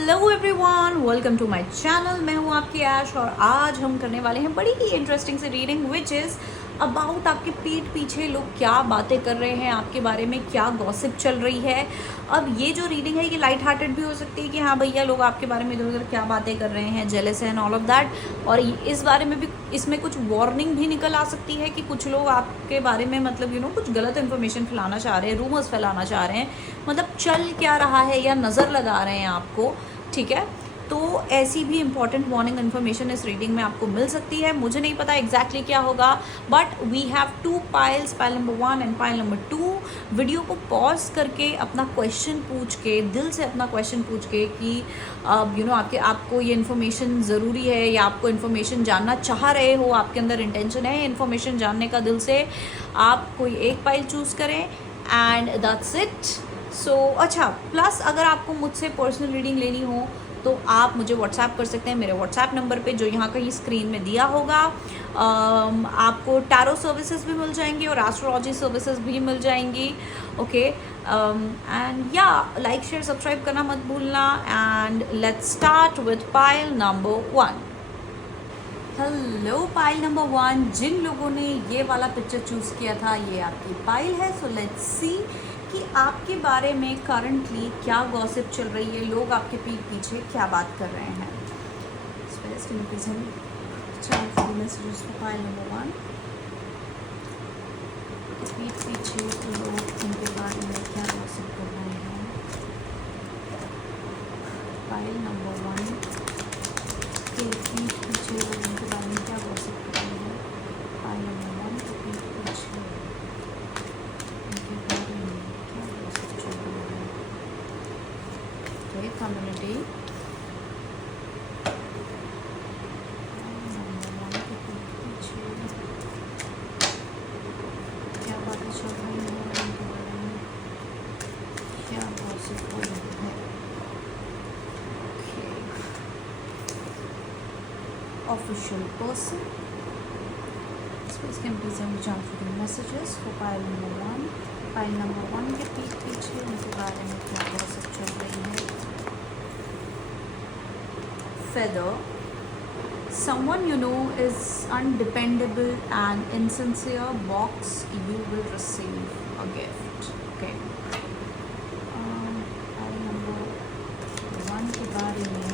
Hello everyone, welcome to my channel. मैं हूँ आपकी ऐश और आज हम करने वाले हैं बड़ी ही इंटरेस्टिंग सी रीडिंग विच इज़ अबाउट आपके पीठ पीछे लोग क्या बातें कर रहे हैं, आपके बारे में क्या गॉसिप चल रही है। अब ये जो रीडिंग है ये लाइट हार्टेड भी हो सकती है कि हाँ भैया लोग आपके बारे में इधर उधर क्या बातें कर रहे हैं, जेलस है एंड ऑल ऑफ दैट। और इस बारे में भी इसमें कुछ वार्निंग भी निकल आ सकती है कि कुछ लोग आपके बारे में मतलब कुछ गलत इन्फॉर्मेशन फैलाना चाह रहे हैं, रूमर्स फैलाना चाह रहे हैं, मतलब चल क्या रहा है या नज़र लगा रहे हैं आपको। ठीक है, तो ऐसी भी इंपॉर्टेंट वार्निंग इन्फॉर्मेशन इस रीडिंग में आपको मिल सकती है। मुझे नहीं पता एग्जैक्टली क्या होगा, but we have two piles, pile number 1 and pile number 2। Video को पॉज करके अपना क्वेश्चन पूछ के, दिल से अपना क्वेश्चन पूछ के कि आपको ये इन्फॉर्मेशन ज़रूरी है या आपको इन्फॉर्मेशन जानना चाह रहे हो, आपके अंदर इंटेंशन है इन्फॉर्मेशन जानने का दिल से, आप कोई एक पाइल चूज़ करें एंड दैट्स इट। सो अच्छा, प्लस अगर आपको मुझसे पर्सनल रीडिंग लेनी हो तो आप मुझे व्हाट्सएप कर सकते हैं मेरे व्हाट्सएप नंबर पे जो यहाँ कहीं स्क्रीन में दिया होगा। आपको टैरो सर्विसेज भी मिल जाएंगी और एस्ट्रोलॉजी सर्विसेज भी मिल जाएंगी। ओके, एंड या लाइक शेयर सब्सक्राइब करना मत भूलना। And let's start with pile number 1। Hello pile number 1, जिन लोगों ने ये वाला पिक्चर चूज़ किया था ये आपकी पाइल है। सो लेट्स सी कि आपके बारे में करंटली क्या गॉसिप चल रही है, लोग आपके पीठ पीछे क्या बात कर रहे हैं। पाइल नंबर 1, पीठ पीछे लोग उनके बारे में क्या गॉसिप कर रहे हैं। पाइल नंबर 1 के पीठ पीछे लोग उनके बारे में क्या गॉसिप कर रहे हैं। पाइल नंबर 1 के पीठ पीछे उनके बारे में क्या गॉसिप चल रहा है। ओके, कम्युनिटी नंबर 1 के पीठ पीछे क्या बातें चल रही हैं, उनके बारे में क्या गॉसिप हो रही है। Official person. Please can please jump for the messages for pile number 1. Pile number 1 के पीठ पीछे उनके बारे में क्या गॉसिप चल रही है। Feather. Someone you know is undependable and insincere. Box, you will receive a gift. Okay. Pile number 1 के बारे में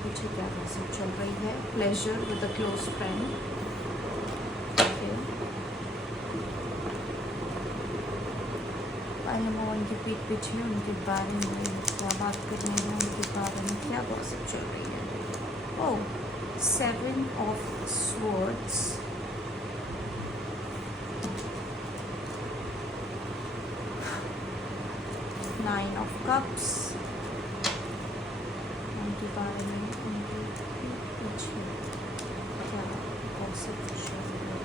पीछे क्या गॉसिप चल रही है। Pleasure with a close friend. Pile number 1 के पीठ पीछे उनके बारे में क्या बात कर रहे हैं, उनके बारे में क्या गॉसिप चल रही है। ओह, 7 of swords, nine of cups, उनके बारे में उनके पीछे क्या गॉसिप चल रही है।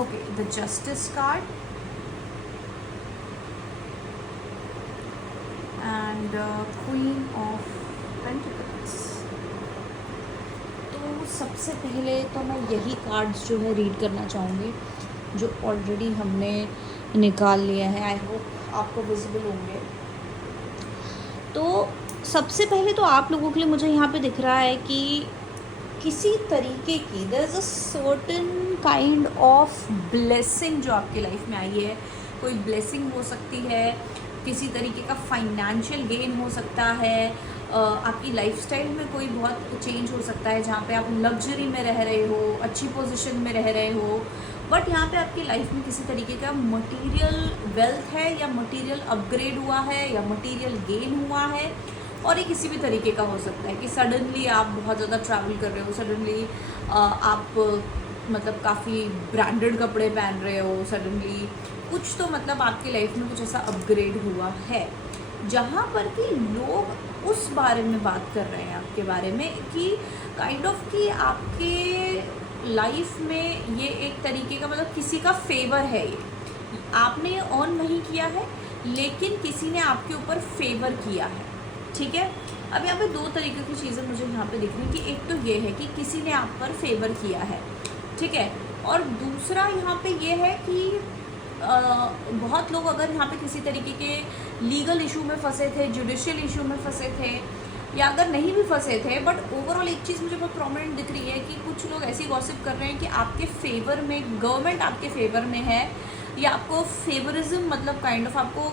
Okay, the justice card and queen of pentacles. तो सबसे पहले तो मैं यही कार्ड्स जो है रीड करना चाहूँगी जो ऑलरेडी हमने निकाल लिए हैं। आई होप आपको विजिबल होंगे। तो सबसे पहले तो आप लोगों के लिए मुझे यहाँ पे दिख रहा है कि किसी तरीके की there is a certain kind of blessing जो आपकी लाइफ में आई है। कोई ब्लेसिंग हो सकती है, किसी तरीके का फाइनेंशियल गेन हो सकता है, आपकी लाइफस्टाइल में कोई बहुत चेंज हो सकता है जहाँ पे आप लग्जरी में रह रहे हो, अच्छी पोजीशन में रह रहे हो, बट यहाँ पे आपकी लाइफ में किसी तरीके का मटेरियल वेल्थ है या मटेरियल अपग्रेड हुआ है या मटेरियल गेन हुआ है। और ये किसी भी तरीके का हो सकता है कि सडनली आप बहुत ज़्यादा ट्रैवल कर रहे हो, सडनली आप मतलब काफ़ी ब्रांडेड कपड़े पहन रहे हो, सडनली कुछ तो मतलब आपकी लाइफ में कुछ ऐसा अपग्रेड हुआ है जहाँ पर कि लोग उस बारे में बात कर रहे हैं आपके बारे में कि काइंड ऑफ कि आपके लाइफ में ये एक तरीके का मतलब किसी का फेवर है। ये आपने ये अर्न नहीं किया है लेकिन किसी ने आपके ऊपर फेवर किया है। ठीक है, अब यहाँ पे दो तरीके की चीज़ें मुझे यहाँ पे दिख रही हैं कि एक तो ये है कि किसी ने आप पर फेवर किया है, ठीक है, और दूसरा यहाँ पे ये है कि बहुत लोग अगर यहाँ पे किसी तरीके के लीगल इशू में फंसे थे, जुडिशियल इशू में फंसे थे, या अगर नहीं भी फंसे थे, बट ओवरऑल एक चीज़ मुझे बहुत प्रोमिनेंट दिख रही है कि कुछ लोग ऐसी गॉसिप कर रहे हैं कि आपके फेवर में, गवर्नमेंट आपके फेवर में है, या आपको फेवरिज्म मतलब काइंड ऑफ आपको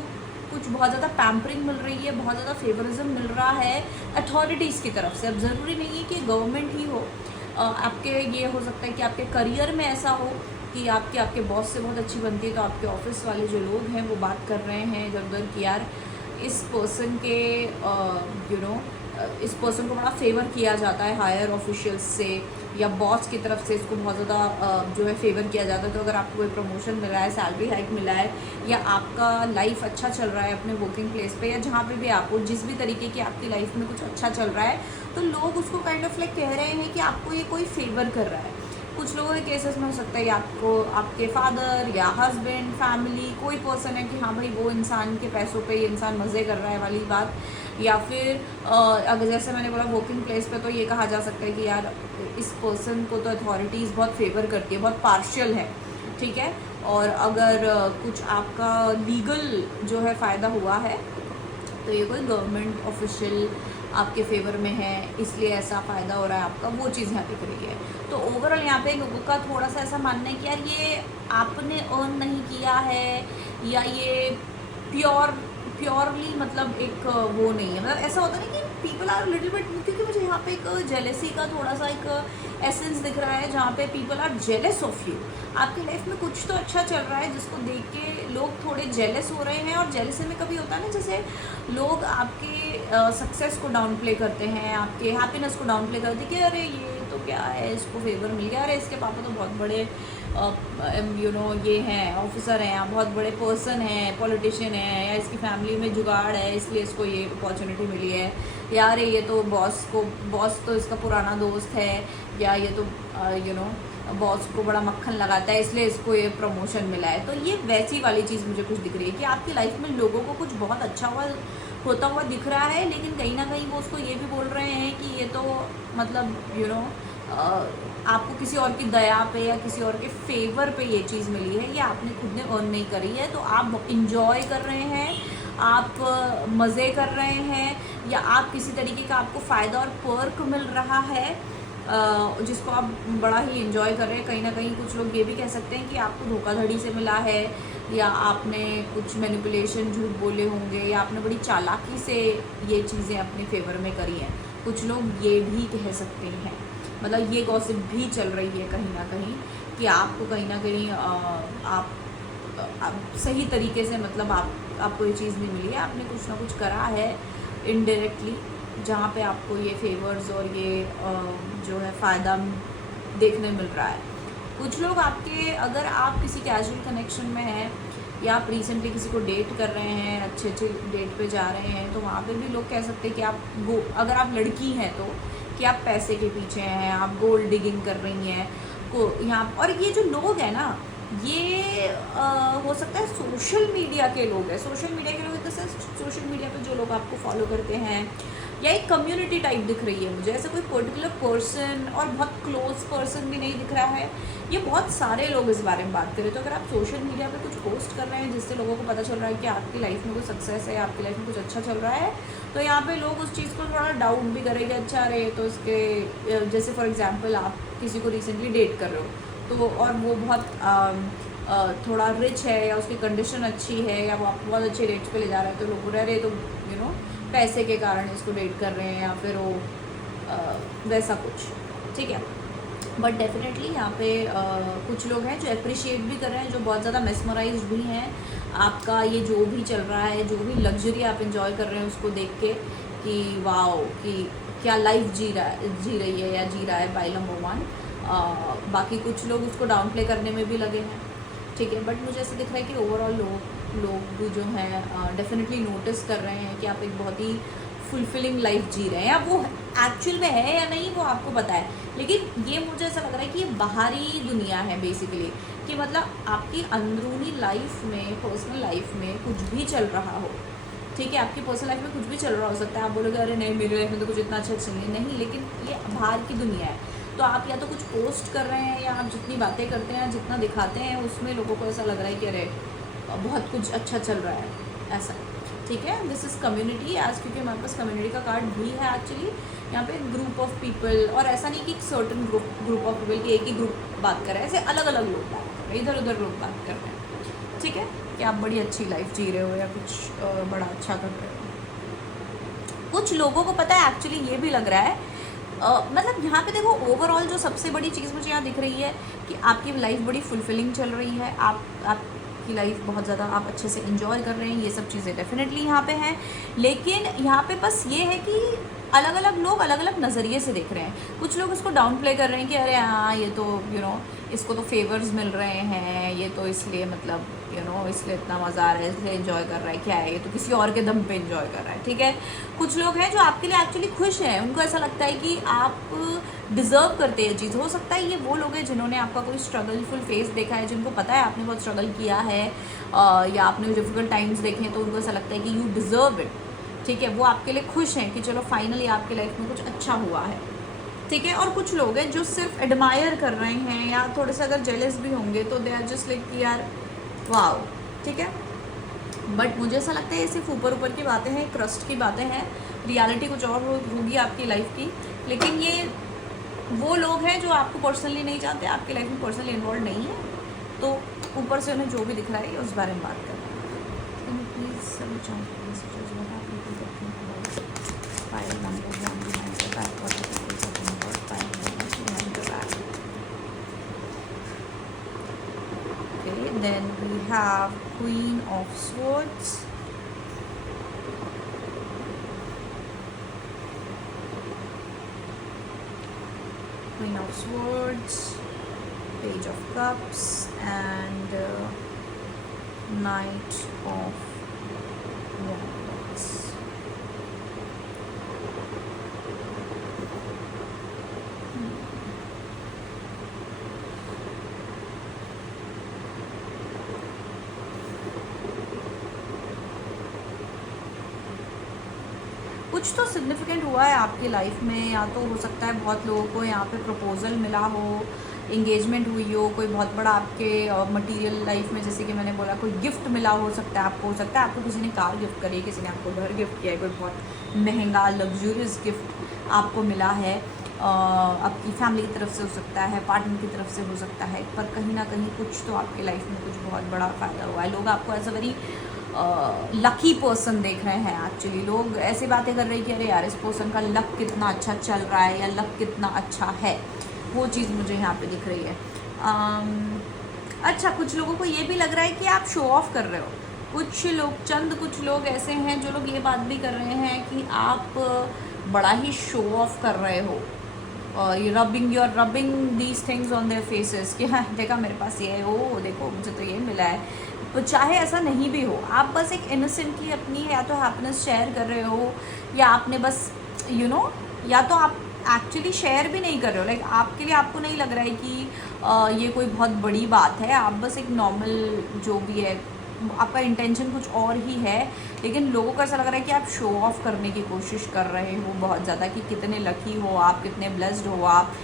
कुछ बहुत ज़्यादा पैम्परिंग मिल रही है, बहुत ज़्यादा फेवरिज्म मिल रहा है अथॉरिटीज़ की तरफ से। अब ज़रूरी नहीं है कि गवर्नमेंट ही हो, आपके ये हो सकता है कि आपके करियर में ऐसा हो कि आपके बॉस से बहुत अच्छी बनती है, तो आपके ऑफिस वाले जो लोग हैं वो बात कर रहे हैं इधर उधर कि यार इस पर्सन के इस पर्सन को बड़ा फेवर किया जाता है हायर ऑफिशियल्स से, या बॉस की तरफ से इसको बहुत ज़्यादा जो है फेवर किया जाता है। तो अगर आपको कोई प्रमोशन मिला है, सैलरी हाइक मिला है, या आपका लाइफ अच्छा चल रहा है अपने वर्किंग प्लेस पे, या जहाँ पे भी आपको जिस भी तरीके की आपकी लाइफ में कुछ अच्छा चल रहा है, तो लोग उसको काइंड ऑफ लाइक कह रहे हैं कि आपको ये कोई फेवर कर रहा है। कुछ लोगों के केसेस में हो सकता है कि आपको आपके फादर या हस्बैंड, फैमिली, कोई पर्सन है कि हाँ भाई वो इंसान के पैसों पे ये इंसान मज़े कर रहा है वाली बात, या फिर अगर जैसे मैंने बोला वर्किंग प्लेस पे, तो ये कहा जा सकता है कि यार इस पर्सन को तो अथॉरिटीज़ बहुत फेवर करती है, बहुत पार्शियल है, ठीक है। और अगर कुछ आपका लीगल जो है फ़ायदा हुआ है, तो ये कोई गवर्नमेंट ऑफिशियल आपके फेवर में है, इसलिए ऐसा फ़ायदा हो रहा है आपका, वो चीज़ यहाँ दिख रही है। तो ओवरऑल यहाँ पे लोगों का थोड़ा सा ऐसा मानना है कि यार ये आपने अर्न नहीं किया है, या ये प्योरली मतलब एक वो नहीं है, मतलब ऐसा होता है ना कि पीपल आर लिटिल बिट, क्योंकि मुझे यहाँ पे एक जेलेसी का थोड़ा सा एक एसेंस दिख रहा है, जहाँ पे people are jealous of you. आपकी लाइफ में कुछ तो अच्छा चल रहा है जिसको देख के लोग थोड़े जेलस हो रहे हैं, और जेलसी में कभी होता है ना, जैसे लोग आपके सक्सेस को डाउन प्ले करते हैं, आपके हैप्पीनेस को डाउन प्ले करते हैं कि अरे ये तो क्या है, इसको फेवर मिल गया, अरे इसके पापा तो बहुत बड़े ये हैं, ऑफिसर हैं, बहुत बड़े पर्सन हैं, पॉलिटिशियन हैं, या इसकी फैमिली में जुगाड़ है इसलिए इसको ये अपॉर्चुनिटी मिली है, या अरे ये तो बॉस तो इसका पुराना दोस्त है, या ये तो बॉस को बड़ा मक्खन लगाता है इसलिए इसको ये प्रमोशन मिला है। तो ये वैसी वाली चीज़ मुझे कुछ दिख रही है कि आपकी लाइफ में लोगों को कुछ बहुत अच्छा होता हुआ दिख रहा है, लेकिन कहीं ना कहीं वो उसको ये भी बोल रहे हैं कि ये तो मतलब आपको किसी और की दया पे या किसी और के फेवर पे ये चीज़ मिली है, ये आपने खुद ने अर्न नहीं करी है। तो आप इंजॉय कर रहे हैं, आप मज़े कर रहे हैं, या आप किसी तरीके का आपको फ़ायदा और पर्क मिल रहा है जिसको आप बड़ा ही इंजॉय कर रहे हैं। कहीं ना कहीं कुछ लोग ये भी कह सकते हैं कि आपको धोखाधड़ी से मिला है, या आपने कुछ मैनिपुलेशन, झूठ बोले होंगे, या आपने बड़ी चालाकी से ये चीज़ें अपने फेवर में करी हैं। कुछ लोग ये भी कह सकते हैं, मतलब ये गॉसिप भी चल रही है कहीं ना कहीं कि आपको कहीं ना कहीं आप सही तरीके से, मतलब आपको ये चीज़ नहीं मिली है, आपने कुछ ना कुछ करा है इनडायरेक्टली, जहाँ पे आपको ये फेवर्स और ये जो है फ़ायदा देखने मिल रहा है। कुछ लोग आपके, अगर आप किसी कैजुअल कनेक्शन में हैं, या आप रिसेंटली किसी को डेट कर रहे हैं, अच्छे अच्छे डेट पे जा रहे हैं, तो वहाँ पे भी लोग कह सकते हैं कि आप अगर आप लड़की हैं तो कि आप पैसे के पीछे हैं, आप गोल्ड डिगिंग कर रही हैं को यहाँ। और ये जो लोग हैं ना, ये हो सकता है सोशल मीडिया के लोग हैं, सोशल मीडिया के लोग जैसे सोशल मीडिया पे जो लोग आपको फॉलो करते हैं, या एक कम्युनिटी टाइप दिख रही है मुझे, ऐसा कोई पर्टिकुलर पर्सन और बहुत क्लोज पर्सन भी नहीं दिख रहा है, ये बहुत सारे लोग इस बारे में बात करें। तो अगर आप सोशल मीडिया पे कुछ पोस्ट कर रहे हैं जिससे लोगों को पता चल रहा है कि आपकी लाइफ में कुछ सक्सेस है, आपकी लाइफ में कुछ अच्छा चल रहा है, तो यहाँ पे लोग उस चीज़ को थोड़ा डाउट भी करेंगे, अच्छा रहे तो इसके, जैसे फॉर एग्जांपल आप किसी को रिसेंटली डेट कर रहे हो, तो और वो बहुत थोड़ा रिच है, या उसकी कंडीशन अच्छी है, या वो आपको बहुत अच्छे रेट्स पे ले जा रहा है, तो लोग रह रहे तो पैसे के कारण इसको डेट कर रहे हैं, या फिर वो वैसा कुछ, ठीक है। बट डेफिनेटली यहाँ पे कुछ लोग हैं जो अप्रिशिएट भी कर रहे हैं, जो बहुत ज़्यादा मेस्मराइज भी हैं आपका ये जो भी चल रहा है, जो भी लग्जरी आप इंजॉय कर रहे हैं उसको देख के, कि वाओ कि क्या लाइफ जी रही है या जी रहा है बाय नंबर वन। बाकी कुछ लोग उसको डाउन प्ले करने में भी लगे हैं, ठीक है। बट मुझे ऐसा दिख रहा है कि ओवरऑल लोग जो हैं डेफिनेटली नोटिस कर रहे हैं कि आप एक बहुत ही फुलफिलिंग लाइफ जी रहे हैं। अब वो एक्चुअल में है या नहीं वो आपको पता है, लेकिन ये मुझे ऐसा लग रहा है कि ये बाहरी दुनिया है बेसिकली, कि मतलब आपकी अंदरूनी लाइफ में, पर्सनल लाइफ में कुछ भी चल रहा हो, ठीक है, आपकी पर्सनल लाइफ में कुछ भी चल रहा हो सकता है, आप बोलोगे अरे नहीं मेरी लाइफ में तो कुछ इतना अच्छा नहीं है, नहीं, लेकिन ये बाहर की दुनिया है। तो आप या तो कुछ पोस्ट कर रहे हैं, या आप जितनी बातें करते हैं, जितना दिखाते हैं, उसमें लोगों को ऐसा लग रहा है कि अरे बहुत कुछ अच्छा चल रहा है, ऐसा। ठीक है, दिस इज़ कम्युनिटी एज, क्योंकि हमारे पास कम्युनिटी का कार्ड भी है एक्चुअली। यहाँ पे ग्रुप ऑफ पीपल, और ऐसा नहीं कि एक सर्टन ग्रुप ऑफ पीपल की एक ही ग्रुप बात कर रहा है, ऐसे अलग अलग लोग बात कर रहे हैं, इधर उधर लोग बात कर रहे हैं। ठीक है, कि आप बड़ी अच्छी लाइफ जी रहे हो या कुछ बड़ा अच्छा कर रहे हो। कुछ लोगों को पता है एक्चुअली ये भी लग रहा है, मतलब यहाँ पे देखो ओवरऑल जो सबसे बड़ी चीज़ मुझे यहाँ दिख रही है कि आपकी लाइफ बड़ी फुलफिलिंग चल रही है, आपकी लाइफ बहुत ज़्यादा आप अच्छे से इंजॉय कर रहे हैं, ये सब चीज़ें डेफिनेटली यहाँ पे हैं। लेकिन यहाँ पे बस ये है कि अलग अलग लोग अलग अलग नज़रिए से देख रहे हैं। कुछ लोग इसको डाउन प्ले कर रहे हैं कि अरे हाँ ये तो इसको तो फेवर्स मिल रहे हैं, ये तो इसलिए मतलब इसलिए इतना मज़ा आ रहा है, इसलिए इन्जॉय कर रहा है, क्या है ये तो किसी और के दम पे इन्जॉय कर रहा है। ठीक है, कुछ लोग हैं जो आपके लिए एक्चुअली खुश हैं, उनको ऐसा लगता है कि आप डिज़र्व करते हैं चीज़। हो सकता है ये वो लोग हैं जिन्होंने आपका कोई स्ट्रगलफुल फेस देखा है, जिनको पता है आपने बहुत स्ट्रगल किया है, या आपने डिफ़िकल्ट टाइम्स देखे हैं, तो उनको ऐसा लगता है कि यू डिज़र्व इट। ठीक है, वो आपके लिए खुश हैं कि चलो फाइनली आपकी लाइफ में कुछ अच्छा हुआ है। ठीक है, और कुछ लोग हैं जो सिर्फ एडमायर कर रहे हैं, या थोड़े से अगर जेलस भी होंगे तो दे आर जस्ट लाइक कि यार वाओ। ठीक है, बट मुझे ऐसा लगता है ये सिर्फ ऊपर ऊपर की बातें हैं, क्रस्ट की बातें हैं, रियलिटी कुछ और होगी आपकी लाइफ की। लेकिन ये वो लोग हैं जो आपको पर्सनली नहीं चाहते, आपकी लाइफ में पर्सनली इन्वॉल्व नहीं है, तो ऊपर से उन्हें जो भी दिख रहा है उस बारे में बात करें। Then we have Queen of Swords, Queen of Swords, Page of Cups, and Knight of Wands. कुछ तो सिग्निफिकेंट हुआ है आपकी लाइफ में, या तो हो सकता है बहुत लोगों को यहाँ पे प्रपोजल मिला हो, एंगेजमेंट हुई हो, कोई बहुत बड़ा आपके मटेरियल लाइफ में, जैसे कि मैंने बोला कोई गिफ्ट मिला हो सकता है आपको। हो सकता है आपको किसी ने कार गिफ्ट करी है, किसी ने आपको घर गिफ्ट किया है, कोई बहुत महंगा लग्जूरियस गिफ्ट आपको मिला है, आपकी फैमिली की तरफ से हो सकता है, पार्टनर की तरफ से हो सकता है, पर कहीं ना कहीं कुछ तो आपकी लाइफ में कुछ बहुत बड़ा फ़ायदा हुआ है। लोग आपको as a very lucky person देख रहे हैं। एक्चुअली लोग ऐसी बातें कर रहे हैं कि अरे यार इस पर्सन का लक कितना अच्छा चल रहा है, या लक कितना अच्छा है, वो चीज़ मुझे यहाँ पे दिख रही है। अच्छा, कुछ लोगों को ये भी लग रहा है कि आप शो ऑफ कर रहे हो। कुछ लोग ऐसे हैं जो लोग ये बात भी कर रहे हैं कि आप बड़ा ही शो ऑफ कर रहे हो, you are rubbing these things on their faces कि हाँ देखा मेरे पास ये है, ओ देखो मुझे तो ये मिला है। तो चाहे ऐसा नहीं भी हो, आप बस एक इनोसेंटली अपनी या तो हैप्पीनेस शेयर कर रहे हो, या आपने बस या तो आप एक्चुअली शेयर भी नहीं कर रहे हो, लाइक आपके लिए आपको नहीं लग रहा है कि ये कोई बहुत बड़ी बात है, आप बस एक नॉर्मल जो भी है, आपका इंटेंशन कुछ और ही है, लेकिन लोगों को ऐसा लग रहा है कि आप शो ऑफ करने की कोशिश कर रहे हो बहुत ज़्यादा, कि कितने लकी हो आप, कितने ब्लेस्ड हो आप,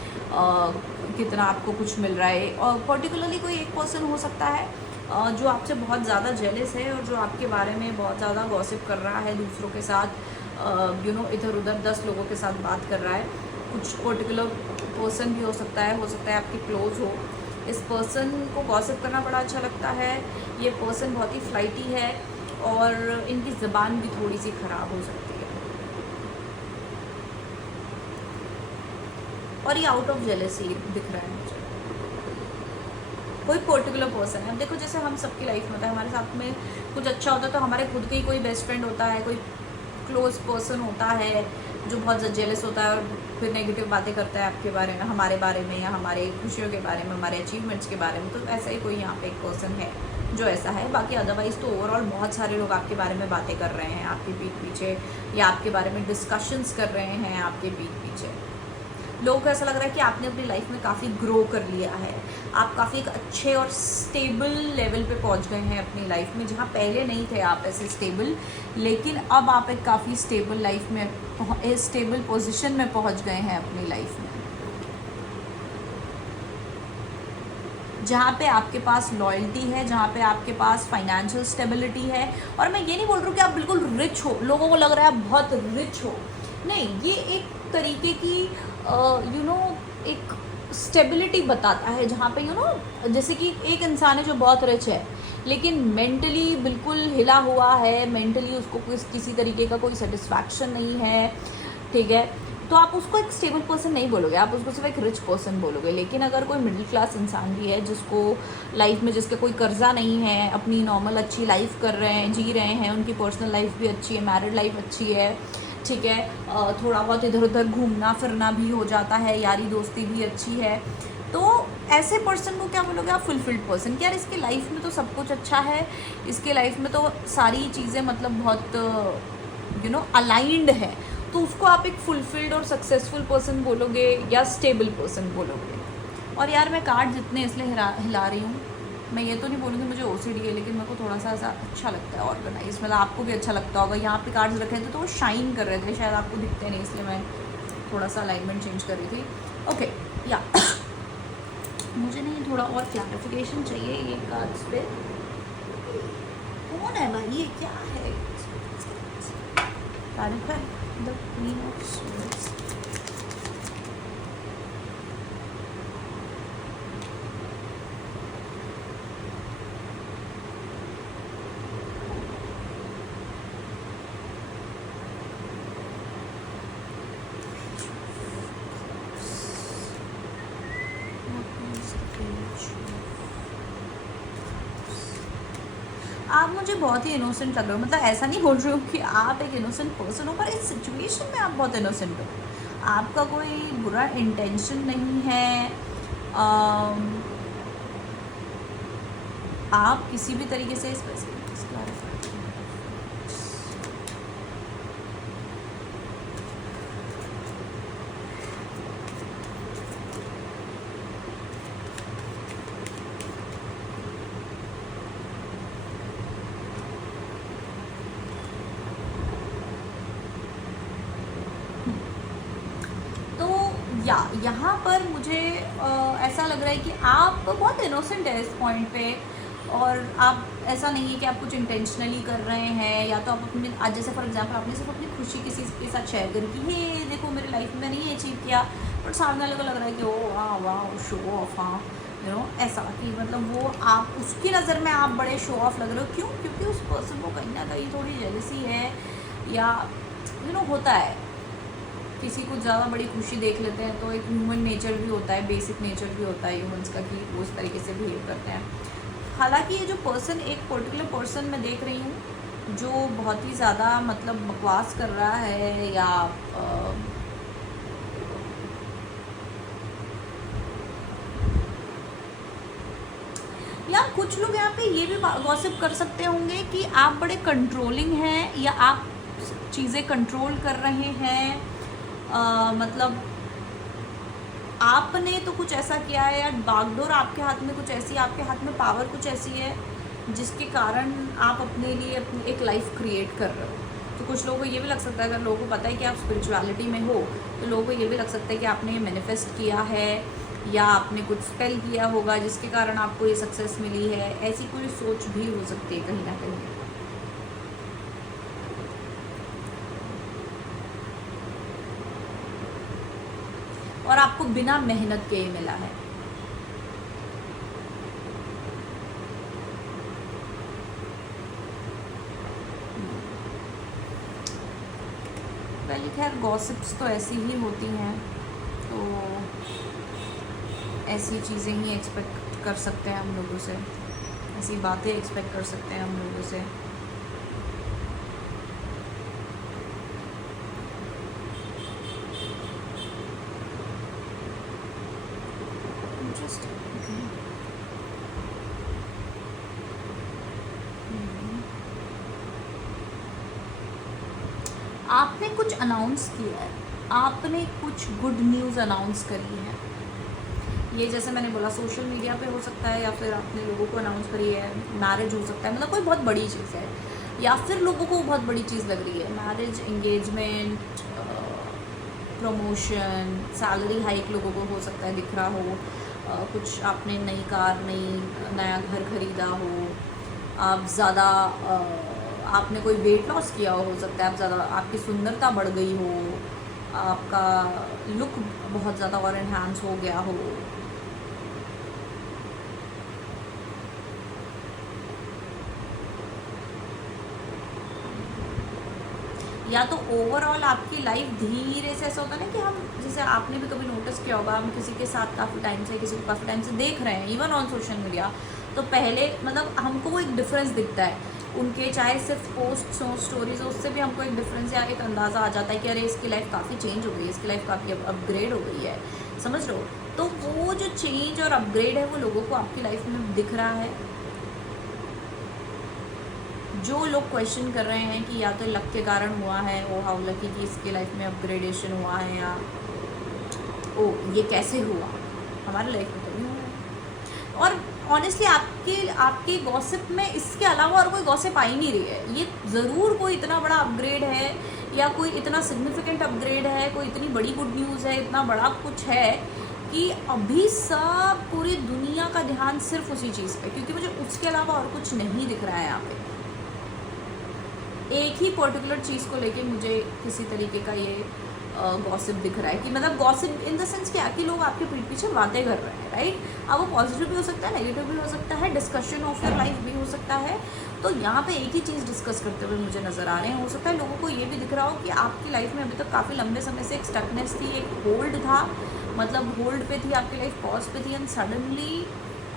कितना आपको कुछ मिल रहा है। और पर्टिकुलरली कोई एक पर्सन हो सकता है जो आपसे बहुत ज़्यादा जेलस है, और जो आपके बारे में बहुत ज़्यादा गॉसिप कर रहा है दूसरों के साथ, इधर उधर 10 लोगों के साथ बात कर रहा है। कुछ पर्टिकुलर पर्सन भी हो सकता है आपके क्लोज हो। इस पर्सन को गॉसिप करना बड़ा अच्छा लगता है। ये पर्सन बहुत ही फ्लाइटी है, और इनकी ज़बान भी थोड़ी सी ख़राब हो सकती है, और ये आउट ऑफ जेलसी दिख रहा है मुझे। कोई पर्टिकुलर पर्सन है, अब देखो जैसे हम सबकी लाइफ में होता है, हमारे साथ में कुछ अच्छा होता है तो हमारे खुद के ही कोई बेस्ट फ्रेंड होता है, कोई क्लोज पर्सन होता है जो बहुत ज़्यादा जेलस होता है और फिर नेगेटिव बातें करता है आपके बारे में, हमारे बारे में, या हमारे खुशियों के बारे में, हमारे अचीवमेंट्स के बारे में। तो ऐसा ही कोई यहाँ पे एक पर्सन है जो ऐसा है। बाकी अदरवाइज़ तो ओवरऑल बहुत सारे लोग आपके बारे में बातें कर रहे हैं आपके पीठ पीछे, या आपके बारे में डिस्कशंस कर रहे हैं आपके पीठ पीछे। लोगों को ऐसा लग रहा है कि आपने अपनी लाइफ में काफ़ी ग्रो कर लिया है, आप काफ़ी एक अच्छे और स्टेबल लेवल पे पहुंच गए हैं अपनी लाइफ में, जहां पहले नहीं थे आप ऐसे स्टेबल, लेकिन अब आप एक काफ़ी स्टेबल लाइफ में, स्टेबल पोजीशन में पहुंच गए हैं अपनी लाइफ में। जहाँ पे आपके पास लॉयल्टी है, जहाँ पे आपके पास फाइनेंशियल स्टेबिलिटी है। और मैं ये नहीं बोल रही हूँ कि आप बिल्कुल रिच हो, लोगों को लग रहा है आप बहुत रिच हो, नहीं, ये एक तरीके की एक स्टेबिलिटी बताता है, जहाँ पे जैसे कि एक इंसान है जो बहुत रिच है लेकिन मेंटली बिल्कुल हिला हुआ है, मेंटली उसको किसी तरीके का कोई सेटिस्फैक्शन नहीं है, ठीक है, तो आप उसको एक स्टेबल पर्सन नहीं बोलोगे, आप उसको सिर्फ एक रिच पर्सन बोलोगे। लेकिन अगर कोई मिडिल क्लास इंसान भी है जिसको लाइफ में, जिसका कोई कर्जा नहीं है, अपनी नॉर्मल अच्छी लाइफ कर रहे हैं, जी रहे हैं, उनकी पर्सनल लाइफ भी अच्छी है, मैरिड लाइफ अच्छी है, ठीक है, थोड़ा बहुत इधर उधर घूमना फिरना भी हो जाता है, यारी दोस्ती भी अच्छी है, तो ऐसे पर्सन को क्या बोलोगे आप? Fulfilled person. कि यार इसके लाइफ में तो सब कुछ अच्छा है, इसके लाइफ में तो सारी चीज़ें मतलब बहुत अलाइंड है, तो उसको आप एक फुलफिल्ड और सक्सेसफुल पर्सन बोलोगे या स्टेबल पर्सन बोलोगे। और यार मैं कार्ड जितने इसलिए हिला रही हूँ, मैं ये तो नहीं बोलूँगी मुझे ओसीडी है, लेकिन मेरे को थोड़ा सा ऐसा अच्छा लगता है ऑर्गेनाइज, मतलब आपको भी अच्छा लगता होगा। यहाँ पे कार्ड्स रखे थे तो वो शाइन कर रहे थे, शायद आपको दिखते नहीं, इसलिए मैं थोड़ा सा अलाइनमेंट चेंज कर रही थी। ओके, या मुझे नहीं, थोड़ा और क्लैरिफिकेशन चाहिए ये कार्ड्स पे। कौन है भाई, ये क्या है? तारीफ है द क्वीन ऑफ सोर्ड्स। आप मुझे बहुत ही इनोसेंट लग रहे हो, मतलब ऐसा नहीं बोल रही हूँ कि आप एक इनोसेंट पर्सन हो, पर इस सिचुएशन में आप बहुत इनोसेंट हो, आपका कोई बुरा इंटेंशन नहीं है, आप किसी भी तरीके से यहाँ पर मुझे ऐसा लग रहा है कि आप बहुत इनोसेंट है इस पॉइंट पे, और आप ऐसा नहीं है कि आप कुछ इंटेंशनली कर रहे हैं, या तो आप अपने, आज जैसे फॉर एग्जांपल आपने सिर्फ अपनी खुशी किसी के साथ शेयर करी कि हे देखो मेरी लाइफ में मैंने ये अचीव किया, बट सामने वाले को लग रहा है कि ओ वाह वाह शो ऑफ, हाँ ऐसा कि मतलब वो आप उसकी नज़र में आप बड़े शो ऑफ लग रहे हो। क्यों? क्योंकि उस पर्सन को कहीं ना कहीं थोड़ी जेलसी है, या होता है, किसी को ज़्यादा बड़ी खुशी देख लेते हैं, तो एक ह्यूमन नेचर भी होता है, बेसिक नेचर भी होता है ह्यूमंस का कि वो उस तरीके से बिहेव करते हैं। हालांकि ये जो पर्सन, एक पर्टिकुलर पर्सन मैं देख रही हूँ जो बहुत ही ज़्यादा मतलब बकवास कर रहा है, या कुछ लोग यहाँ पे ये भी गॉसिप कर सकते होंगे कि आप बड़े कंट्रोलिंग हैं, या आप चीज़ें कंट्रोल कर रहे हैं, मतलब आपने तो कुछ ऐसा किया है, या बागडोर आपके हाथ में कुछ ऐसी, आपके हाथ में पावर कुछ ऐसी है जिसके कारण आप अपने लिए अपनी एक लाइफ क्रिएट कर रहे हो। तो कुछ लोगों को ये भी लग सकता है, अगर लोगों को पता है कि आप स्पिरिचुअलिटी में हो, तो लोगों को ये भी लग सकता है कि आपने ये मैनिफेस्ट किया है, या आपने कुछ स्पेल किया होगा जिसके कारण आपको ये सक्सेस मिली है। ऐसी कोई सोच भी हो सकती है कहीं ना कहीं। और आपको बिना मेहनत के ही मिला है। पहले खैर गॉसिप्स तो ऐसी ही होती हैं, तो ऐसी चीज़ें ही एक्सपेक्ट कर सकते हैं हम लोगों से, ऐसी बातें एक्सपेक्ट कर सकते हैं हम लोगों से। आपने कुछ अनाउंस किया है, आपने कुछ गुड न्यूज़ अनाउंस करी है। ये जैसे मैंने बोला सोशल मीडिया पे हो सकता है, या फिर आपने लोगों को अनाउंस करी है, मैरिज हो सकता है, मतलब कोई बहुत बड़ी चीज़ है, या फिर लोगों को बहुत बड़ी चीज़ लग रही है, marriage, engagement, promotion, salary hike लोगों को हो सकता है दिख रहा हो, कुछ आपने नई कार, नया घर खरीदा हो, आप ज़्यादा आपने कोई वेट लॉस किया हो सकता है, आप ज़्यादा, आपकी सुंदरता बढ़ गई हो, आपका लुक बहुत ज़्यादा और एनहांस हो गया हो। या तो ओवरऑल आपकी लाइफ धीरे से, ऐसा होता है ना कि हम, जैसे आपने भी कभी नोटिस किया होगा, हम किसी के साथ काफ़ी टाइम से, किसी को काफ़ी टाइम से देख रहे हैं, इवन ऑन सोशल मीडिया, तो पहले मतलब हमको वो एक डिफरेंस दिखता है उनके, चाहे सिर्फ पोस्ट हो, स्टोरीज हो, उससे भी हमको एक डिफरेंस या एक अंदाज़ा आ जाता है कि अरे इसकी लाइफ काफ़ी चेंज हो गई है, इसकी लाइफ काफ़ी अपग्रेड हो गई है, समझ लो। तो वो जो चेंज और अपग्रेड है वो लोगों को आपकी लाइफ में दिख रहा है। जो लोग क्वेश्चन कर रहे हैं कि या तो लक के कारण हुआ है, ओ हाउ लकी कि इसके लाइफ में अपग्रेडेशन हुआ है, या ओ ये कैसे हुआ, हमारे लाइफ में तो नहीं हुआ है। और ऑनेस्टली आपके गॉसिप में इसके अलावा और कोई गॉसिप आ ही नहीं रही है। ये ज़रूर कोई इतना बड़ा अपग्रेड है या कोई इतना सिग्निफिकेंट अपग्रेड है, कोई इतनी बड़ी गुड न्यूज़ है, इतना बड़ा कुछ है कि अभी सब पूरी दुनिया का ध्यान सिर्फ उसी चीज़ पे, क्योंकि मुझे उसके अलावा और कुछ नहीं दिख रहा है यहाँ पे। एक ही पर्टिकुलर चीज़ को लेके मुझे किसी तरीके का ये गॉसिप दिख रहा है कि मतलब गॉसिप इन द सेंस क्या कि लोग आपके पीठ पीछे बातें कर रहे हैं, राइट। अब वो पॉजिटिव भी हो सकता है, नेगेटिव भी हो सकता है, डिस्कशन ऑफ योर लाइफ भी हो सकता है। तो यहाँ पे एक ही चीज़ डिस्कस करते हुए मुझे नज़र आ रहे हैं। हो सकता है लोगों को ये भी दिख रहा हो कि आपकी लाइफ में अभी तक काफ़ी लंबे समय से एक स्टकनेस थी, एक होल्ड था, मतलब होल्ड पे थी आपकी लाइफ, पॉज पे थी, एंड सडनली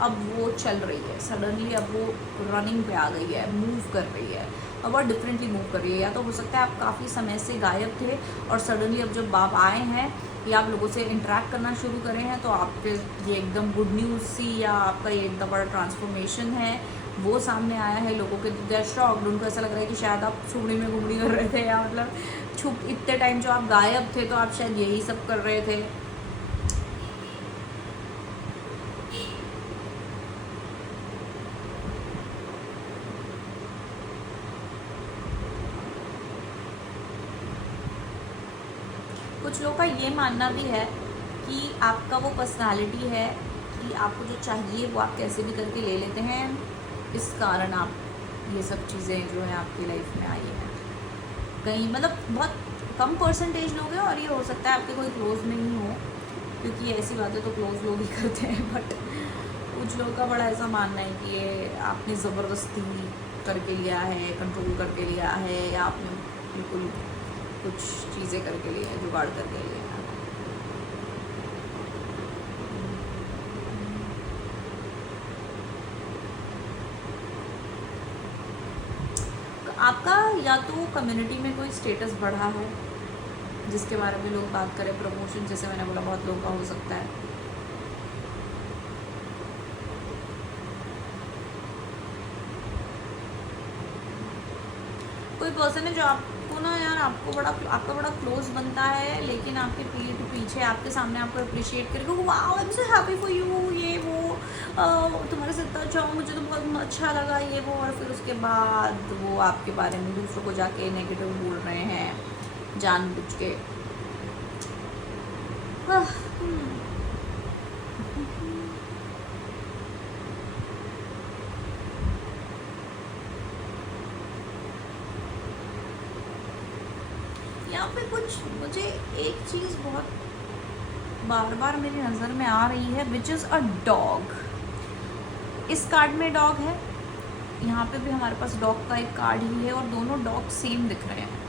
अब वो चल रही है, सडनली अब वो रनिंग पे आ गई है, मूव कर रही है, और बहुत डिफरेंटली मूव कर रही है। या तो हो सकता है आप काफ़ी समय से गायब थे और सडनली अब जब आप आए हैं या आप लोगों से इंटरेक्ट करना शुरू करें हैं, तो आपके ये एकदम गुड न्यूज़ सी, या आपका ये एकदम बड़ा ट्रांसफॉर्मेशन है वो सामने आया है। लोगों के दे आर शॉक्ड, उनको ऐसा लग रहा है कि शायद आप सुगड़ी में घुमड़ी कर रहे थे, या मतलब छुप इतने टाइम जो आप गायब थे तो आप शायद यही सब कर रहे थे। कुछ लोगों का ये मानना भी है कि आपका वो पर्सनालिटी है कि आपको जो चाहिए वो आप कैसे भी करके ले लेते हैं, इस कारण आप ये सब चीज़ें जो है आपकी लाइफ में आई हैं। कहीं मतलब बहुत कम परसेंटेज लोग हैं, और ये हो सकता है आपके कोई क्लोज नहीं हो, क्योंकि ऐसी बातें तो क्लोज लोग ही करते हैं। बट कुछ लोगों का बड़ा ऐसा मानना है कि ये आपने ज़बरदस्ती करके लिया है, कंट्रोल करके लिया है, या आपने बिल्कुल कुछ चीज़ें करके लिए हैं, जुगाड़ करके लिए हैं। तो आपका या तो कम्युनिटी में कोई स्टेटस बढ़ा है जिसके बारे में लोग बात करें, प्रमोशन, जैसे मैंने बोला बहुत लोगों का हो सकता है। कोई पर्सन है जो आपको ना यार, आपका बड़ा क्लोज बनता है, लेकिन आपके पीठ पीछे आपके सामने आपको अप्रिशिएट करेगा, wow I am so happy for you, ये वो तुम्हारे साथ इतना अच्छा हो, मुझे तो बहुत अच्छा लगा ये वो, और फिर उसके बाद वो आपके बारे में दूसरों को जाके नेगेटिव बोल रहे हैं जानबूझ के। यहाँ पे कुछ मुझे एक चीज़ बहुत बार बार मेरी नज़र में आ रही है, विच इज़ अ डॉग। इस कार्ड में डॉग है, यहाँ पे भी हमारे पास डॉग का एक कार्ड ही है, और दोनों डॉग सेम दिख रहे हैं।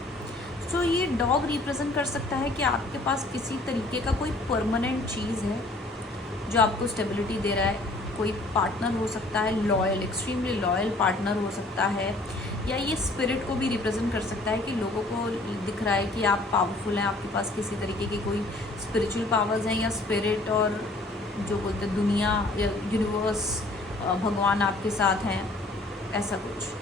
तो ये डॉग रिप्रेजेंट कर सकता है कि आपके पास किसी तरीके का कोई परमानेंट चीज़ है जो आपको स्टेबिलिटी दे रहा है। कोई पार्टनर हो सकता है, लॉयल, एक्सट्रीमली लॉयल पार्टनर हो सकता है, या ये स्पिरिट को भी रिप्रेजेंट कर सकता है कि लोगों को दिख रहा है कि आप पावरफुल हैं, आपके पास किसी तरीके की कोई स्पिरिचुअल पावर्स हैं, या स्पिरिट और जो बोलते हैं दुनिया या यूनिवर्स, भगवान आपके साथ हैं, ऐसा कुछ।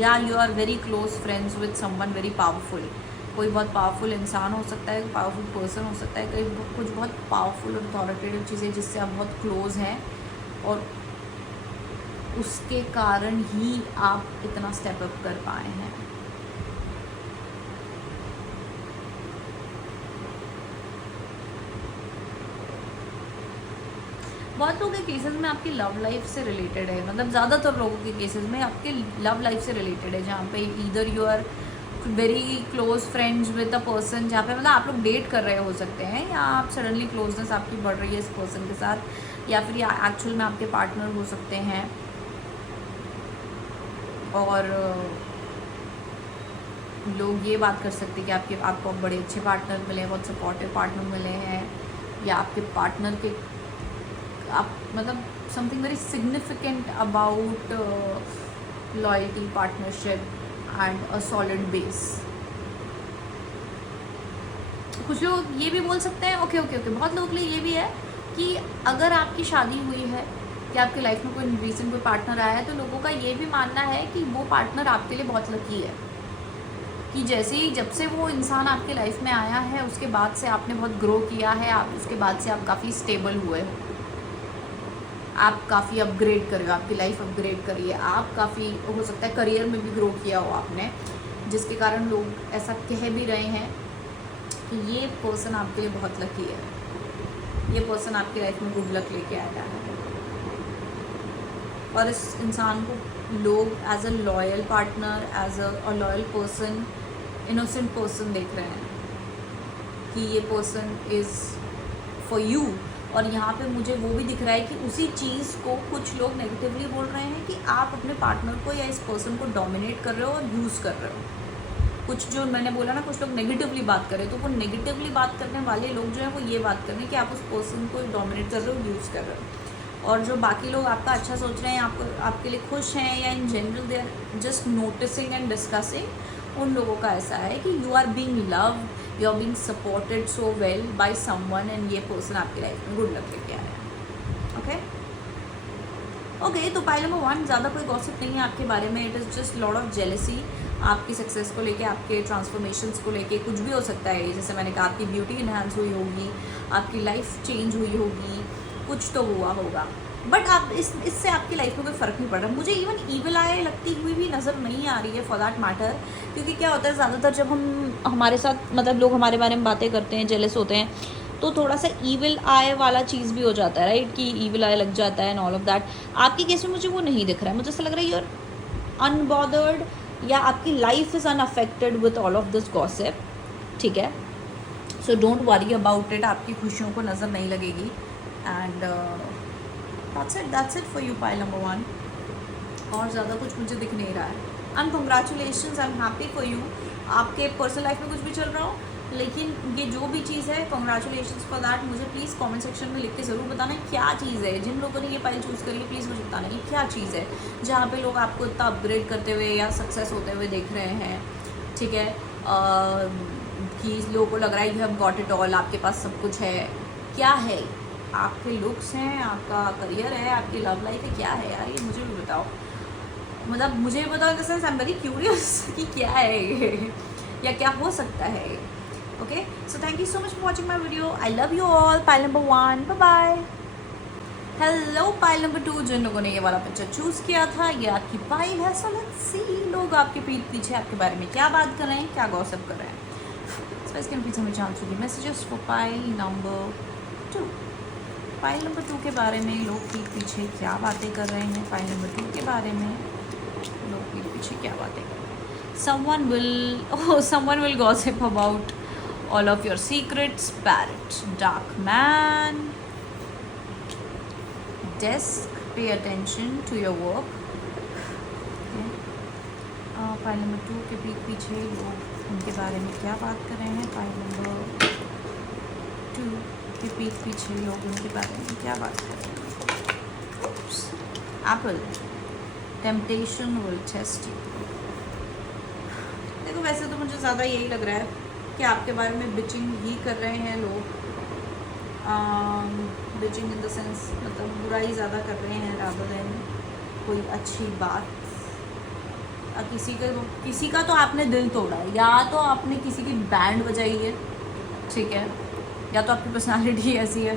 या you are very close friends with someone very powerful. कोई बहुत पावरफुल इंसान हो सकता है, पावरफुल पर्सन हो सकता है, कोई कुछ बहुत पावरफुल और अथॉरिटेटिव चीज़ें जिससे आप बहुत क्लोज हैं, और उसके कारण ही आप इतना स्टेप अप कर पाए हैं। बहुत लोगों के केसेस में आपकी लव लाइफ से रिलेटेड है, मतलब ज़्यादातर लोगों के केसेस में आपके लव लाइफ से रिलेटेड है, जहाँ पे either you are very close friends with a person, जहाँ पे मतलब आप लोग डेट कर रहे हो सकते हैं, या आप सडनली क्लोजनेस आपकी बढ़ रही है इस पर्सन के साथ, या फिर एक्चुअल में आपके पार्टनर हो सकते हैं। और लोग ये बात कर सकते हैं कि आपको बड़े अच्छे पार्टनर मिले हैं, बहुत सपोर्टिव पार्टनर मिले हैं, या आपके पार्टनर के आप मतलब something very significant about loyalty, partnership and a solid base. कुछ लोग ये भी बोल सकते हैं, ओके, बहुत लोगों के लिए ये भी है कि अगर आपकी शादी हुई है कि आपकी लाइफ में कोई रीजन कोई पार्टनर आया है, तो लोगों का ये भी मानना है कि वो पार्टनर आपके लिए बहुत लकी है, कि जैसे ही जब से वो इंसान आपके लाइफ में आया है उसके बाद से आपने बहुत ग्रो किया है, आप उसके बाद से आप काफ़ी स्टेबल हुए हो, आप काफ़ी अपग्रेड कर रहे हो, आपकी लाइफ अपग्रेड करी है, आप काफ़ी हो सकता है करियर में भी ग्रो किया हो आपने, जिसके कारण लोग ऐसा कह भी रहे हैं कि ये पर्सन आपके लिए बहुत लकी है, ये पर्सन आपकी लाइफ में गुड लक लेके आया है। और इस इंसान को लोग as a loyal partner, as a loyal person, innocent person देख रहे हैं कि ये पर्सन इज़ फॉर यू। और यहाँ पे मुझे वो भी दिख रहा है कि उसी चीज़ को कुछ लोग नेगेटिवली बोल रहे हैं कि आप अपने पार्टनर को या इस पर्सन को डोमिनेट कर रहे हो और यूज़ कर रहे हो। कुछ जो मैंने बोला ना, कुछ लोग नेगेटिवली बात कर रहे हैं, तो वो नेगेटिवली बात करने वाले लोग जो हैं वो ये बात कर रहे हैं कि आप उस पर्सन को डोमिनेट कर रहे हो, यूज़ कर रहे हो। और जो बाकी लोग आपका अच्छा सोच रहे हैं, आपके लिए खुश हैं, या in general they are just noticing and discussing, उन लोगों का ऐसा है कि you are being loved, you are being supported so well by someone, and ये पर्सन आपकी लाइफ में गुड लक लेके आया है। ओके, तो पाइल नंबर 1, ज़्यादा कोई गॉसिप नहीं है आपके बारे में, it is just lot of jealousy, आपकी सक्सेस को लेके, आपके ट्रांसफॉर्मेशंस को लेके, कुछ भी हो सकता है। जैसे मैंने कहा, आपकी ब्यूटी इन्हांस हुई होगी, आपकी लाइफ चेंज हुई होगी, कुछ तो हुआ होगा, बट आप इससे आपकी लाइफ में कोई फ़र्क नहीं पड़ रहा। मुझे इवन ईविल आई लगती हुई भी नज़र नहीं आ रही है फॉर दैट मैटर, क्योंकि क्या होता है ज़्यादातर जब हमारे साथ मतलब लोग हमारे बारे में बातें करते हैं, जेलस होते हैं, तो थोड़ा सा ईविल आई वाला चीज़ भी हो जाता है, राइट, कि ईविल आई लग जाता है एंड ऑल ऑफ दैट। आपके केस में मुझे वो नहीं दिख रहा है, मुझे ऐसा लग रहा है यू आर अनबॉदर्ड, या आपकी life is unaffected with all of this gossip, ठीक है। So don't worry about it, आपकी खुशियों को नज़र नहीं लगेगी, and that's it for you pile number 1। और ज़्यादा कुछ मुझे दिख नहीं रहा है। And congratulations, I am happy for you. आपके पर्सनल लाइफ में कुछ भी चल रहा हो, लेकिन ये जो भी चीज़ है, कंग्रेचुलेशंस फॉर दैट। मुझे प्लीज़ कमेंट सेक्शन में लिख के ज़रूर बताना क्या चीज़ है। जिन लोगों ने ये पाइल चूज़ करी है, प्लीज़ मुझे बताना कि क्या चीज़ है जहाँ पे लोग आपको इतना अपग्रेड करते हुए या सक्सेस होते हुए देख रहे हैं, ठीक है, कि लोगों को लग रहा है you have got it all, आपके पास सब कुछ है। क्या है? आपके लुक्स हैं, आपका करियर है, आपकी लव लाइफ है, क्या है यार, ये मुझे भी बताओ। मतलब मुझे बताओ in the sense I am very curious कि क्या है ये, या क्या हो सकता है। Okay, so thank you so much for watching my video. I love you all. Pile number 1, bye bye. Hello pile number 2, जिन लोगों ने ये वाला पिक्चर चूज़ किया था, ये आपकी पाइल है। सो लेट्स सी लोग आपके पीठ पीछे आपके बारे में क्या बात कर रहे हैं, क्या गॉसिप कर रहे हैं। सो इसके पीछे मैं जानती हूँ messages for pile number 2। Pile number 2 के बारे में लोग पीठ पीछे क्या बातें कर रहे हैं, पाइल नंबर 2 के बारे में लोग पीठ पीछे क्या बातें कर रहे हैं। someone will gossip about all of your secrets, parrot, dark man, desk, pay attention to your work। Pile number 2 के पीठ पीछे लोग उनके बारे में क्या बात कर रहे हैं, पाइल नंबर 2 के पीठ पीछे लोग उनके बारे में क्या बात कर रहे हैं। Apple, temptation will test you. देखो, वैसे तो मुझे ज़्यादा यही लग रहा है कि आपके बारे में बिचिंग ही कर रहे हैं लोग। बिचिंग इन द सेंस मतलब बुराई ज़्यादा कर रहे हैं रादर देन कोई अच्छी बात। किसी का तो आपने दिल तोड़ा है, या तो आपने किसी की बैंड बजाई है, ठीक है, या तो आपकी पर्सनालिटी ऐसी है।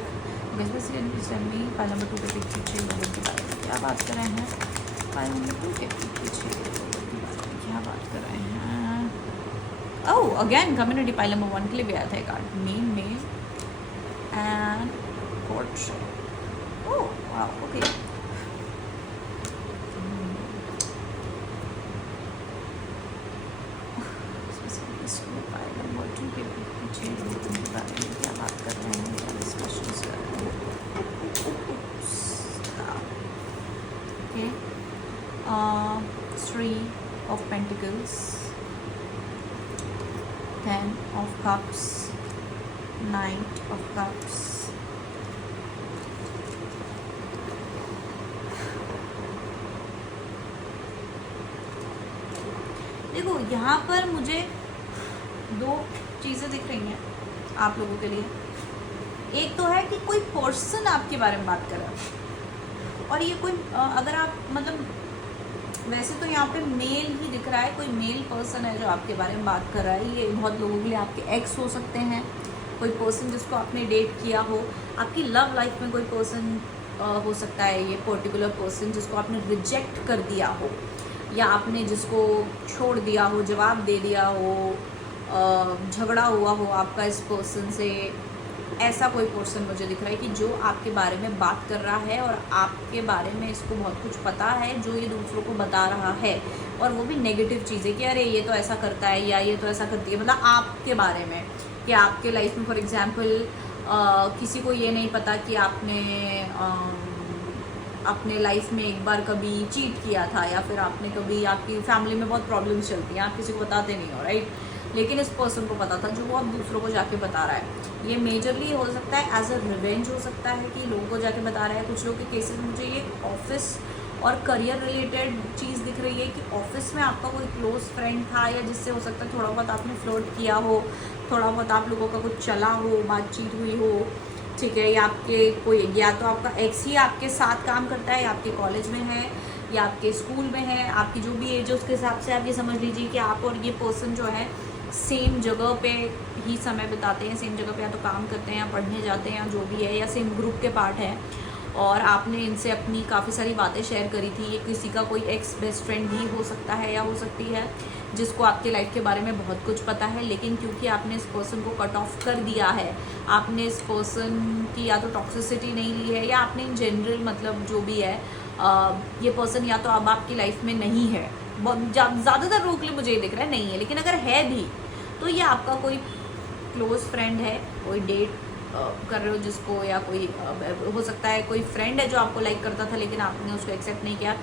पाइल नंबर 2 के पीछे लोगों के बारे में क्या बात कर रहे हैं, पाइल नंबर 2 के पीछे लोगों के बारे में क्या बात कर रहे हैं। ओह, अगेन कम्युनिटी पाइल नंबर 1 के लिए भी आया था card, main and portrait. Oh, okay, number 2 के पीछे लोग उनके बारे में क्या बात कर रहे हैं, क्या डिस्कशन कर रहे हैं. Okay, Three of Pentacles, Ten of Cups, Knight of Cups. देखो यहाँ पर मुझे दो चीज़ें दिख रही हैं आप लोगों के लिए. एक तो है कि कोई पर्सन आपके बारे में बात कर रहा है, और ये कोई अगर आप मतलब वैसे तो यहाँ पे मेल ही दिख रहा है, कोई मेल पर्सन है जो आपके बारे में बात कर रहा है. ये बहुत लोगों के लिए आपके एक्स हो सकते हैं, कोई पर्सन जिसको आपने डेट किया हो. आपकी लव लाइफ में कोई पर्सन हो सकता है, ये पर्टिकुलर पर्सन जिसको आपने रिजेक्ट कर दिया हो, या आपने जिसको छोड़ दिया हो, जवाब दे दिया हो, झगड़ा हुआ हो आपका इस पर्सन से. ऐसा कोई पर्सन मुझे दिख रहा है कि जो आपके बारे में बात कर रहा है और आपके बारे में इसको बहुत कुछ पता है जो ये दूसरों को बता रहा है, और वो भी नेगेटिव चीज़ें कि अरे ये तो ऐसा करता है या ये तो ऐसा करती है, मतलब आपके बारे में कि आपके लाइफ में फॉर एग्जांपल किसी को ये नहीं पता कि आपने अपने लाइफ में एक बार कभी चीट किया था, या फिर आपने कभी, आपकी फैमिली में बहुत प्रॉब्लम्स चलती हैं, आप किसी को बताते नहीं हो, राइट, लेकिन इस पर्सन को पता था जो वो अब दूसरों को जाके बता रहा है. ये मेजरली हो सकता है एज अ रिवेंज, हो सकता है कि लोगों को जाके बता रहा है. कुछ लोगों के केसेस में मुझे ये ऑफिस और करियर रिलेटेड चीज़ दिख रही है कि ऑफिस में आपका कोई क्लोज फ्रेंड था, या जिससे हो सकता है थोड़ा बहुत आपने फ्लर्ट किया हो, थोड़ा बहुत आप लोगों का कुछ चला हो, बातचीत हुई हो, ठीक है. या आपके कोई, या तो आपका एक्स ही आपके साथ काम करता है, या आपके कॉलेज में है, या आपके स्कूल में है, आपकी जो भी एज है उसके हिसाब से आप ये समझ लीजिए कि आप और ये पर्सन जो है सेम जगह पे ही समय बिताते हैं, सेम जगह पे या तो काम करते हैं या पढ़ने जाते हैं या जो भी है, या सेम ग्रुप के पार्ट हैं, और आपने इनसे अपनी काफ़ी सारी बातें शेयर करी थी. ये किसी का कोई एक्स बेस्ट फ्रेंड भी हो सकता है या हो सकती है जिसको आपके लाइफ के बारे में बहुत कुछ पता है, लेकिन क्योंकि आपने इस पर्सन को कट ऑफ कर दिया है, आपने इस पर्सन की या तो टॉक्सिसिटी नहीं ली है, या आपने इन जनरल मतलब जो भी है ये पर्सन या तो अब आपकी लाइफ में नहीं है. बहुत ज़्यादातर लोगों के लिए मुझे ये दिख रहा है नहीं है, लेकिन अगर है भी तो ये आपका कोई क्लोज फ्रेंड है, कोई डेट कर रहे हो जिसको, या कोई हो सकता है कोई फ्रेंड है जो आपको लाइक करता था लेकिन आपने उसको एक्सेप्ट नहीं किया.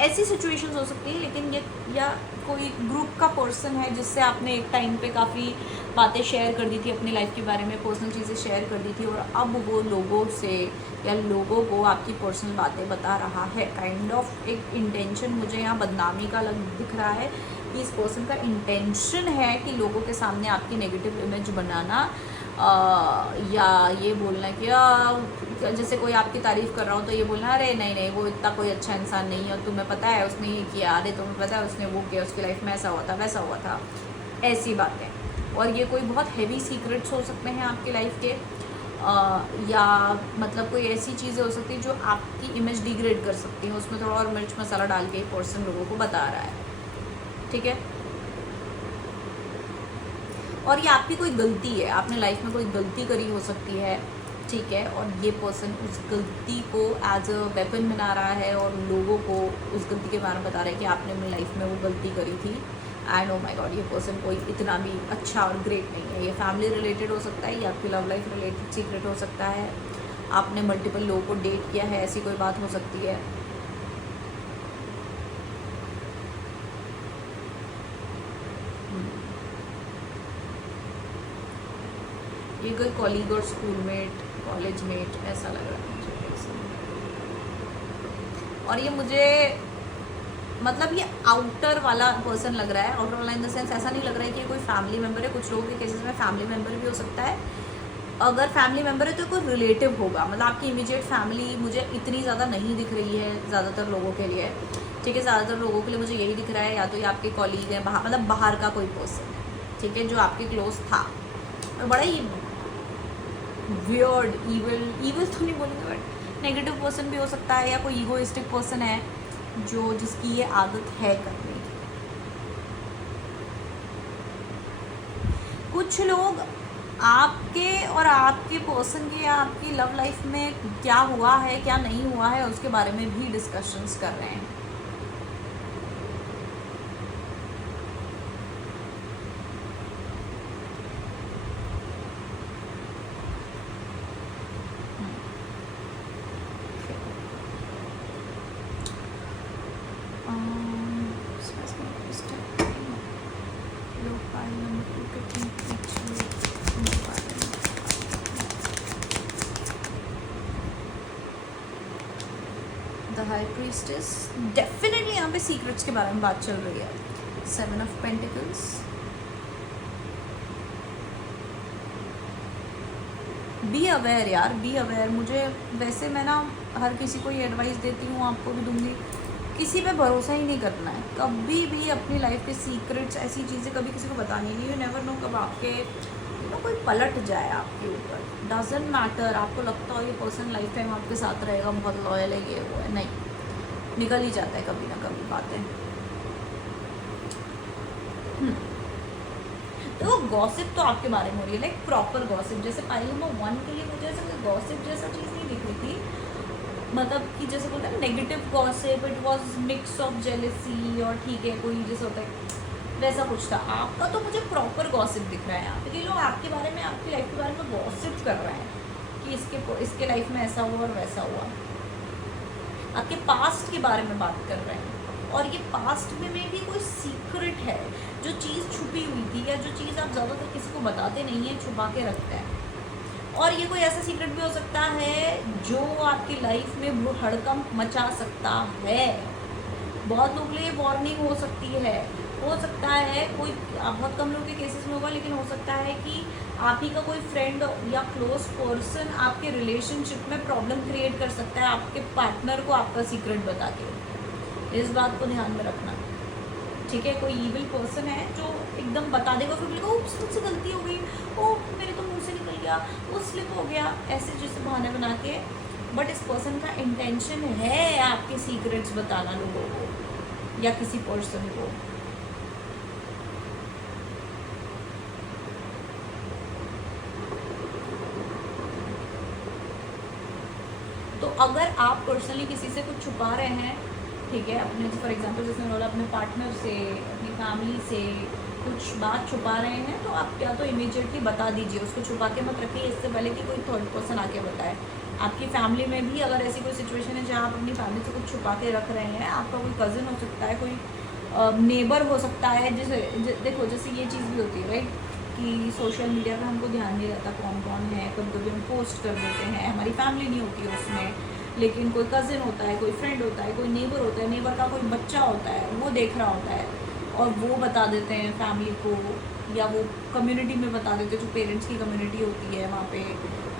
ऐसी सिचुएशंस हो सकती है. लेकिन ये, या कोई ग्रुप का पर्सन है जिससे आपने एक टाइम पे काफ़ी बातें शेयर कर दी थी अपनी लाइफ के बारे में, पर्सनल चीज़ें शेयर कर दी थी, और अब वो लोगों से या लोगों को आपकी पर्सनल बातें बता रहा है. काइंड ऑफ एक इंटेंशन मुझे यहाँ बदनामी का दिख रहा है कि इस पर्सन का इंटेंशन है कि लोगों के सामने आपकी नेगेटिव इमेज बनाना, या ये बोलना कि जैसे कोई आपकी तारीफ़ कर रहा हो तो ये बोलना अरे नहीं नहीं वो इतना कोई अच्छा इंसान नहीं है, और तुम्हें पता है उसने ये किया, अरे तुम्हें पता है उसने वो किया, उसकी लाइफ में ऐसा हुआ था वैसा हुआ था, ऐसी बातें. और ये कोई बहुत हैवी सीक्रेट्स हो सकते हैं आपकी लाइफ के, या मतलब कोई ऐसी चीज़ें हो सकती हैं जो आपकी इमेज डिग्रेड कर सकती हैं. उसमें थोड़ा और मिर्च मसाला डाल के पर्सन लोगों को बता रहा है, ठीक है. और ये आपकी कोई गलती है, आपने लाइफ में कोई गलती करी हो सकती है, ठीक है, और ये पर्सन उस गलती को एज अ वेपन बना रहा है और लोगों को उस गलती के बारे में बता रहा है कि आपने अपनी लाइफ में वो गलती करी थी. एंड ओ माय गॉड, ये पर्सन कोई इतना भी अच्छा और ग्रेट नहीं है. ये फैमिली रिलेटेड हो सकता है, या आपकी लव लाइफ रिलेटेड सीक्रेट हो सकता है, आपने मल्टीपल लोगों को डेट किया है, ऐसी कोई बात हो सकती है. ये कोई कॉलीग और स्कूल मेट, कॉलेज मेट ऐसा लग रहा है मुझे. और ये मुझे मतलब ये आउटर वाला पर्सन लग रहा है. आउटर वाला इन द सेंस ऐसा नहीं लग रहा है कि कोई फैमिली मेम्बर है. कुछ लोगों के केसेस में फैमिली मेम्बर भी हो सकता है. अगर फैमिली मेम्बर है तो कोई रिलेटिव होगा, मतलब आपकी इमीडिएट फैमिली मुझे इतनी ज़्यादा नहीं दिख रही है ज़्यादातर लोगों के लिए, ठीक है. ज़्यादातर लोगों के लिए मुझे यही दिख रहा है, या तो ये आपके कॉलीग हैं बाहर, मतलब बाहर का कोई पर्सन है, ठीक है, जो आपके क्लोज था. और बड़ा ही वियर्ड, ईविल तो नहीं बोलेंगे, बट नेगेटिव पर्सन भी हो सकता है, या कोई ईगोइस्टिक पर्सन है जिसकी ये आदत है करने की. कुछ लोग आपके और आपके पर्सन के या आपकी लव लाइफ में क्या हुआ है क्या नहीं हुआ है उसके बारे में भी डिस्कशंस कर रहे हैं। द हाई प्रीस्टेस, डेफिनेटली यहाँ पे सीक्रेट्स के बारे में बात चल रही है। 7 ऑफ पेंटिकल्स, बी अवेयर यार, बी अवेयर। मुझे वैसे मैं ना हर किसी को ये एडवाइस देती हूँ, आपको भी दूंगी, किसी पे भरोसा ही नहीं करना है कभी भी। अपनी लाइफ के सीक्रेट्स, ऐसी चीज़ें कभी किसी को बतानी नहीं। यू नेवर नो कब आपके कोई पलट जाए आपके ऊपर। डजेंट मैटर, आपको लगता हो ये पर्सन लाइफ टाइम आपके साथ रहेगा, बहुत लॉयल है, ये वो है, नहीं, निकल ही जाता है कभी ना कभी बातें। तो गॉसिप तो आपके बारे में हो रही है, लाइक प्रॉपर गॉसिप। जैसे पाइल नंबर 1 के लिए मुझे ऐसा कोई गॉसिप जैसा चीज़ नहीं दिख रही थी, मतलब कि जैसे बोलते हैं negative gossip, it was mix of jealousy, और ठीक है कोई जैसे होता है वैसा कुछ था। आपका तो मुझे प्रॉपर गॉसिप दिख रहा है यहाँ पे। ये लोग आपके बारे में, आपकी लाइफ के बारे में गॉसिप कर रहे हैं कि इसके लाइफ में ऐसा हुआ और वैसा हुआ। आपके पास्ट के बारे में बात कर रहे हैं, और ये पास्ट में भी कोई सीक्रेट है, जो चीज़ छुपी हुई थी या जो चीज़ आप ज़्यादातर किसी को बताते नहीं हैं, छुपा के रखते हैं। और ये कोई ऐसा सीक्रेट भी हो सकता है जो आपकी लाइफ में वो हड़कंप मचा सकता है। बहुत लोगों के लिए वार्निंग हो सकती है, हो सकता है कोई, बहुत कम लोग के केसेस में होगा, लेकिन हो सकता है कि आप ही का कोई फ्रेंड या क्लोज पर्सन आपके रिलेशनशिप में प्रॉब्लम क्रिएट कर सकता है, आपके पार्टनर को आपका सीक्रेट बता के। इस बात को ध्यान में रखना, ठीक है। कोई ईविल पर्सन है जो एकदम बता देगा, फिर बोलेगा ओह मुझसे गलती हो गई, ओह मेरे तो मुंह से निकल गया, वो स्लिप हो गया, ऐसे जैसे बहाने बना के। बट इस पर्सन का इंटेंशन है आपके सीक्रेट्स बताना लोगों को या किसी पर्सन को। तो अगर आप पर्सनली किसी से कुछ छुपा रहे हैं, ठीक है, अपने फॉर एग्जांपल जैसे मैंने बोला अपने पार्टनर से, अपनी फैमिली से कुछ बात छुपा रहे हैं, तो आप क्या तो इमीडिएटली बता दीजिए, उसको छुपा के मत रखिए इससे पहले कि कोई थर्ड पर्सन आके बताए। आपकी फैमिली में भी अगर ऐसी कोई सिचुएशन है जहाँ आप अपनी फैमिली से कुछ छुपा के रख रहे हैं, आपका कोई कज़न हो सकता है, कोई नेबर हो सकता है, जैसे देखो जैसे ये चीज़ भी होती है राइट, कि सोशल मीडिया पे हमको ध्यान नहीं रहता कौन कौन है, कभी कभी हम पोस्ट कर देते हैं, हमारी फैमिली नहीं होती है उसमें, लेकिन कोई कज़न होता है, कोई फ्रेंड होता है, कोई नेबर होता है, नेबर का कोई बच्चा होता है, वो देख रहा होता है और वो बता देते हैं फैमिली को, या वो कम्युनिटी में बता देते हैं, जो पेरेंट्स की कम्युनिटी होती है वहाँ पे,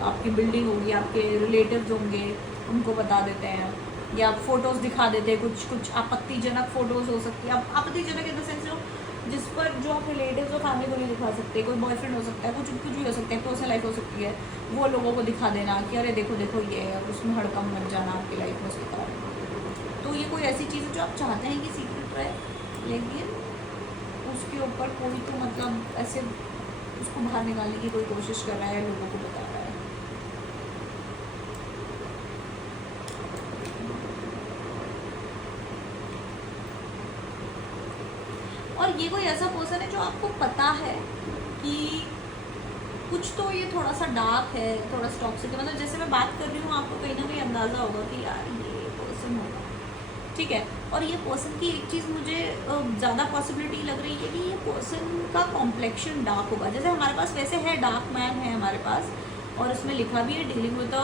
आपकी बिल्डिंग होगी, आपके रिलेटिव्स होंगे, उनको बता देते हैं, या फ़ोटोज़ दिखा देते हैं, कुछ आपत्तिजनक फ़ोटोज़ हो सकती है। आपत्तिजनक इन द सेंस जो जिस पर जो आप रिलेटिव्स और फैमिली को नहीं दिखा सकते, कोई बॉयफ्रेंड हो सकता है, कुछ भी हो सकता है, पर्सनल लाइफ हो सकती है, वो लोगों को दिखा देना कि अरे देखो देखो ये है, उसमें हड़कम मच जाना आपकी लाइफ में उसके कारण। तो ये कोई ऐसी चीज़ है जो आप चाहते हैं कि सीक्रेट रहे, लेकिन उसके ऊपर कोई तो मतलब ऐसे उसको बाहर निकालने की कोई कोशिश कर रहा है, लोगों को बता रहा है। और ये कोई ऐसा पर्सन है जो आपको पता है कि कुछ तो ये थोड़ा सा डार्क है, थोड़ा सा टॉक्सिक है, मतलब जैसे मैं बात कर रही हूँ आपको कहीं ना कहीं अंदाज़ा होगा कि यार ये पर्सन होगा, ठीक है। और ये पर्सन की एक चीज़ मुझे ज़्यादा पॉसिबिलिटी लग रही है कि ये पर्सन का कॉम्प्लेक्शन डार्क होगा। जैसे हमारे पास वैसे है डार्क मैन है हमारे पास, और उसमें लिखा भी है dealing with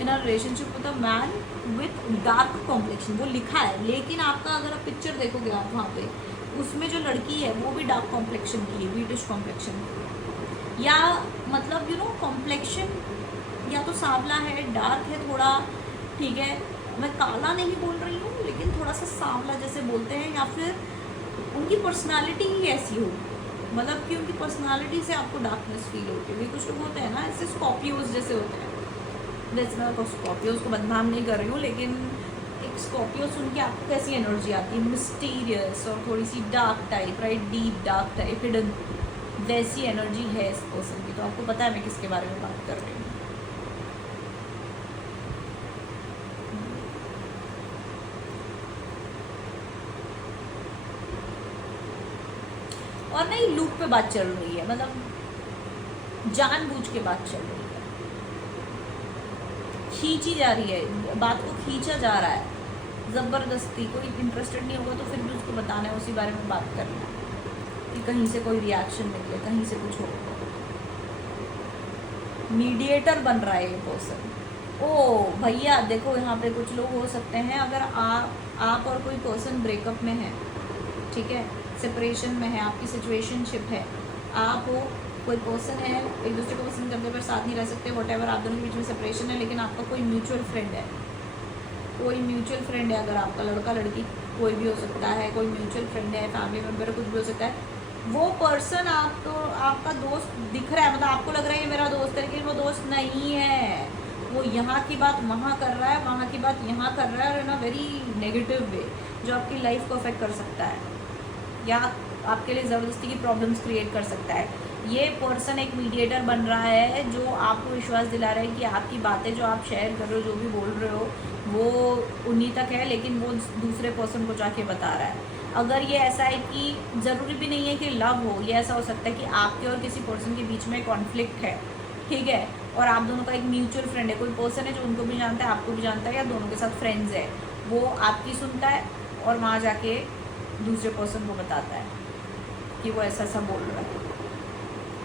in a relationship with a man with dark complexion, वो लिखा है। लेकिन आपका अगर आप पिक्चर देखोगे आप वहाँ पे, उसमें जो लड़की है वो भी डार्क कॉम्प्लेक्शन की है, ब्रिटिश कॉम्प्लेक्शन की, या मतलब यू नो कॉम्प्लेक्शन या तो सांवला है, डार्क है थोड़ा, ठीक है, मैं काला नहीं बोल रही हूँ, लेकिन थोड़ा सा सांवला जैसे बोलते हैं, या फिर उनकी पर्सनालिटी ही ऐसी हो, मतलब कि उनकी पर्सनालिटी से आपको डार्कनेस फील होती है। कुछ लोग होते हैं ना ऐसे स्कॉर्पियोज जैसे होते हैं, वैसे मैं स्कॉर्पियोज को बदनाम नहीं कर रही हूँ, लेकिन एक स्कॉर्पियो सुन के आपको कैसी एनर्जी आती है, मिस्टीरियस और थोड़ी सी dark type, right, deep dark type, hidden, वैसी एनर्जी है इस पर्सन की। तो आपको पता है मैं किसके बारे में बात कर रही हूँ। और नहीं लूप पे बात चल रही है, मतलब जानबूझ के बात चल रही है, खींची जा रही है, बात को खींचा जा रहा है ज़बरदस्ती। कोई इंटरेस्टेड नहीं होगा तो फिर भी उसको बताना है, उसी बारे में बात करना है कि कहीं से कोई रिएक्शन निकले, कहीं से कुछ हो। मीडिएटर बन रहा है ये पर्सन। ओ भैया देखो, यहाँ पे कुछ लोग हो सकते हैं, अगर आप और कोई पर्सन ब्रेकअप में है, ठीक है, सेपरेशन में है, आपकी सिचुएशनशिप है, आप हो, कोई पर्सन है, एक दूसरे को पसंद करते पर साथ नहीं रह सकते, वॉटेवर, आप दोनों के बीच में सेपरेशन है, लेकिन आपका कोई म्यूचुअल फ्रेंड है, कोई म्यूचुअल फ्रेंड है, अगर आपका लड़का लड़की कोई भी हो सकता है, कोई म्यूचुअल फ्रेंड है, फैमिली मेम्बर कुछ भी हो सकता है, वो पर्सन आपका दोस्त दिख रहा है, मतलब आपको लग रहा है ये मेरा दोस्त है, लेकिन वो दोस्त नहीं है। वो यहाँ की बात वहाँ कर रहा है, वहाँ की बात यहाँ कर रहा है, और इन अ वेरी नेगेटिव वे, जो आपकी लाइफ को अफेक्ट कर सकता है या आपके लिए ज़बरदस्ती की प्रॉब्लम्स क्रिएट कर सकता है। ये पर्सन एक मीडिएटर बन रहा है, जो आपको विश्वास दिला रहा है कि आपकी बातें जो आप शेयर कर रहे हो, जो भी बोल रहे हो, वो उन्हीं तक है, लेकिन वो दूसरे पर्सन को जाके बता रहा है। अगर ये ऐसा है कि ज़रूरी भी नहीं है कि लव हो, ये ऐसा हो सकता है कि आपके और किसी पर्सन के बीच में कॉन्फ्लिक्ट है, ठीक है, और आप दोनों का एक म्यूचुअल फ्रेंड है, कोई पर्सन है जो उनको भी जानता है, आपको भी जानता है, या दोनों के साथ फ्रेंड्स है, वो आपकी सुनता है और वहाँ जाके दूसरे पर्सन को बताता है कि वो ऐसा ऐसा बोल रहा है,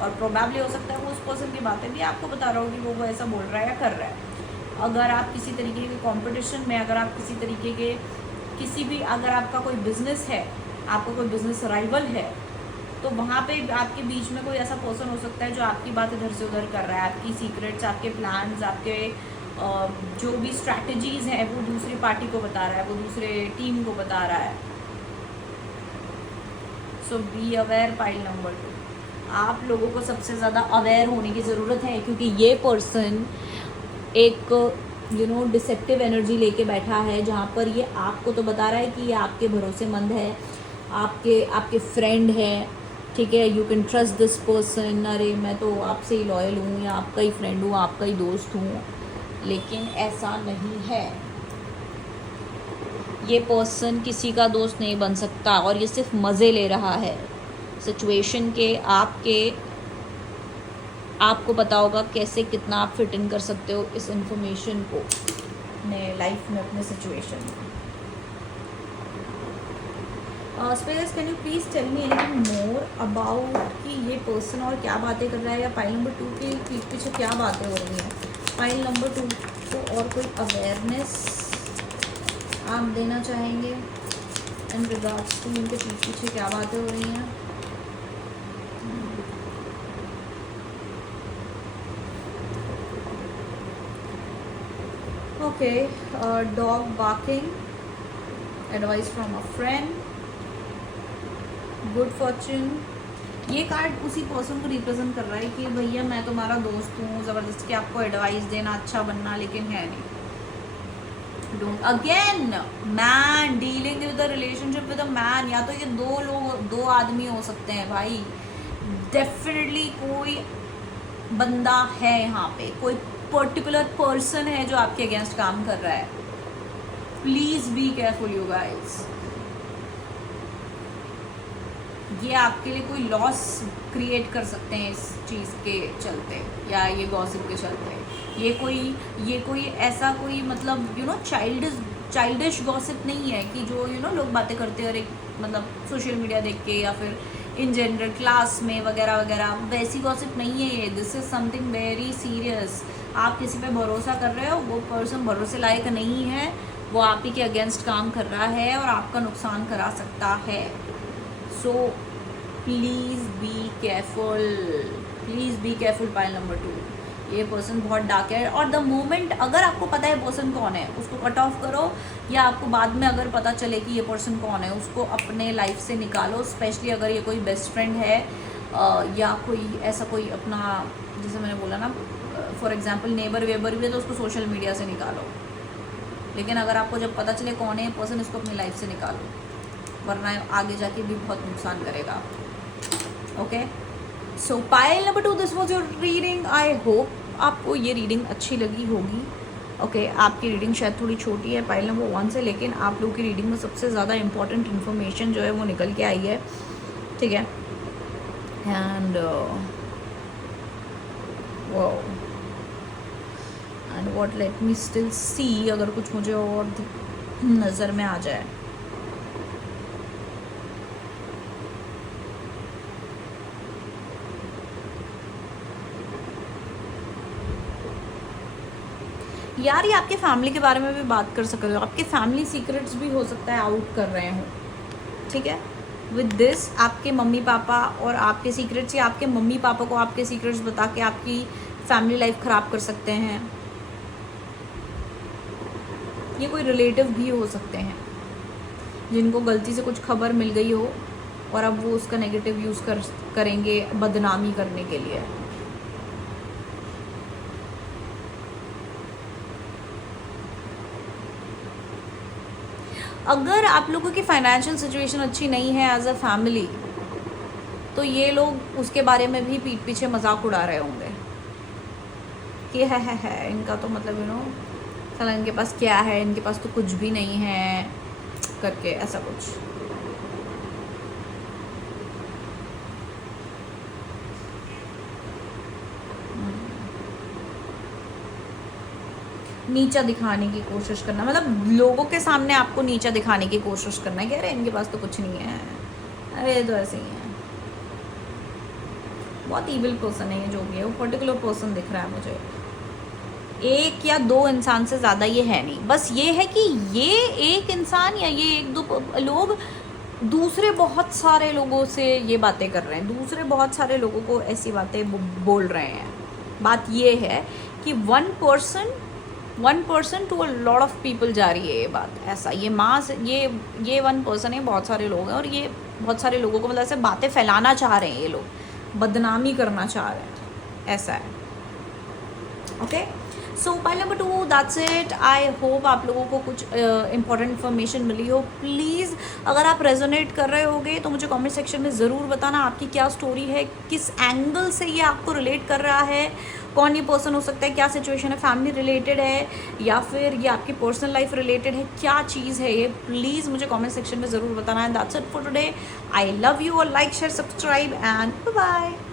और प्रोबेबली हो सकता है वो उस पर्सन की बातें भी आपको बता रहा हो कि वो ऐसा बोल रहा है या कर रहा है। अगर आप किसी तरीके के कंपटीशन में, अगर आप किसी तरीके के अगर आपका कोई बिजनेस है, आपका कोई बिजनेस राइवल है, तो वहाँ पे आपके बीच में कोई ऐसा पर्सन हो सकता है जो आपकी बात इधर से उधर कर रहा है, आपकी सीक्रेट्स, आपके प्लान्स, आपके जो भी स्ट्रैटेजीज हैं वो दूसरी पार्टी को बता रहा है, वो दूसरे टीम को बता रहा है। सो बी अवेयर पाइल नंबर 2। आप लोगों को सबसे ज़्यादा अवेयर होने की ज़रूरत है, क्योंकि ये पर्सन एक डिसेप्टिव एनर्जी लेके बैठा है, जहाँ पर ये आपको तो बता रहा है कि ये आपके भरोसेमंद है, आपके फ्रेंड है, ठीक है, you can trust this person, अरे मैं तो आपसे ही लॉयल हूँ, या आपका ही फ्रेंड हूँ, आपका ही दोस्त हूँ, लेकिन ऐसा नहीं है। ये पर्सन किसी का दोस्त नहीं बन सकता, और ये सिर्फ मज़े ले रहा है सिचुएशन के। आपको पता होगा कैसे कितना आप फिट इन कर सकते हो इस इंफॉर्मेशन को अपने लाइफ में, अपने सिचुएशन में। Space, can you please tell me anything more about कि ये पर्सन और क्या बातें कर रहा है, या फाइल नंबर 2 के पीछे क्या बातें हो रही हैं। फाइल नंबर 2 को और कोई अवेयरनेस आप देना चाहेंगे इन रिगार्ड्स टू इनके पीछे क्या बातें हो रही हैं। Okay, dog barking, advice from a friend, good Fortune. ये कार्ड उसी पर्सन को रिप्रेजेंट कर रहा है कि भैया मैं तुम्हारा दोस्त हूँ, ज़बरदस्ती कि आपको एडवाइस देना, अच्छा बनना, लेकिन है नहीं। Don't again, man dealing with the relationship with a man, या तो ये दो आदमी हो सकते हैं भाई, डेफिनेटली कोई बंदा है यहाँ पे, कोई पर्टिकुलर पर्सन है जो आपके अगेंस्ट काम कर रहा है। Please be careful you guys. ये आपके लिए कोई लॉस क्रिएट कर सकते हैं इस चीज़ के चलते, या ये गॉसिप के चलते। ये कोई ऐसा कोई मतलब चाइल्डिश गॉसिप नहीं है कि जो लोग बातें करते हैं, मतलब सोशल मीडिया देख के या फिर इन जनरल क्लास में वगैरह वगैरह, वैसी गॉसिप नहीं है ये। This is something very serious. आप किसी पे भरोसा कर रहे हो, वो पर्सन भरोसे लायक नहीं है, वो आप ही के अगेंस्ट काम कर रहा है और आपका नुकसान करा सकता है। So please be careful pile number 2। ये पर्सन बहुत डार्क है, और द मोमेंट अगर आपको पता है पर्सन कौन है, उसको कट ऑफ करो, या आपको बाद में अगर पता चले कि ये पर्सन कौन है, उसको अपने लाइफ से निकालो। स्पेशली अगर ये कोई बेस्ट फ्रेंड है, या कोई ऐसा कोई अपना, जैसे मैंने बोला ना, फॉर एग्जांपल नेबर वेबर भी है, तो उसको सोशल मीडिया से निकालो। लेकिन अगर आपको जब पता चले कौन है पर्सन, इसको अपनी लाइफ से निकालो, वरना आगे जाके भी बहुत नुकसान करेगा। Okay, so pile number 2, this was your reading. I hope आपको ये रीडिंग अच्छी लगी होगी। ओके, आपकी रीडिंग शायद थोड़ी छोटी है पाइल नंबर 1 से, लेकिन आप लोगों की रीडिंग में सबसे ज़्यादा इंपॉर्टेंट इन्फॉर्मेशन जो है वो निकल के आई है, ठीक है। And what, let me still see, अगर कुछ मुझे और नज़र में आ जाए। यार ये आपके फैमिली के बारे में भी बात कर सकते हो, आपके फैमिली सीक्रेट्स भी हो सकता है आउट कर रहे हो, ठीक है। विद दिस आपके मम्मी पापा और आपके सीक्रेट्स, या आपके मम्मी पापा को आपके सीक्रेट्स बता के आपकी फैमिली लाइफ ख़राब कर सकते हैं। ये कोई रिलेटिव भी हो सकते हैं जिनको गलती से कुछ खबर मिल गई हो और अब वो उसका नेगेटिव यूज़ करेंगे बदनामी करने के लिए। अगर आप लोगों की फाइनेंशियल सिचुएशन अच्छी नहीं है एज अ फैमिली, तो ये लोग उसके बारे में भी पीठ पीछे मजाक उड़ा रहे होंगे कि है इनका तो मतलब चला इनके पास क्या है, इनके पास तो कुछ भी नहीं है करके, ऐसा कुछ। नीचा दिखाने की कोशिश करना, मतलब लोगों के सामने आपको नीचा दिखाने की कोशिश करना है कि अरे इनके पास तो कुछ नहीं है, अरे तो ऐसे ही है। बहुत ईविल पर्सन है ये, जो भी है वो पर्टिकुलर पर्सन दिख रहा है मुझे। एक या दो इंसान से ज़्यादा ये है नहीं, बस ये है कि ये एक इंसान या ये एक दो लोग दूसरे बहुत सारे लोगों से ये बातें कर रहे हैं, दूसरे बहुत सारे लोगों को ऐसी बातें बोल रहे हैं। बात ये है कि one person to a lot of people जा रही है ये बात, ऐसा ये मास, ये वन पर्सन है, बहुत सारे लोग हैं और ये बहुत सारे लोगों को मतलब ऐसे बातें फैलाना चाह रहे हैं, ये लोग बदनामी करना चाह रहे हैं, ऐसा है। Okay, so pile number 2, that's it. I hope आप लोगों को कुछ इंपॉर्टेंट इन्फॉर्मेशन मिली हो। प्लीज़ अगर आप रेजोनेट कर रहे होगे तो मुझे कमेंट सेक्शन में ज़रूर बताना आपकी क्या स्टोरी है, किस एंगल से ये आपको रिलेट कर रहा है, कौन ये पर्सन हो सकता है, क्या सिचुएशन है, फैमिली रिलेटेड है या फिर ये आपकी पर्सनल लाइफ रिलेटेड है, क्या चीज़ है ये, प्लीज़ मुझे कमेंट सेक्शन में ज़रूर बताना है। That's it for today. I love you और like share subscribe and bye bye.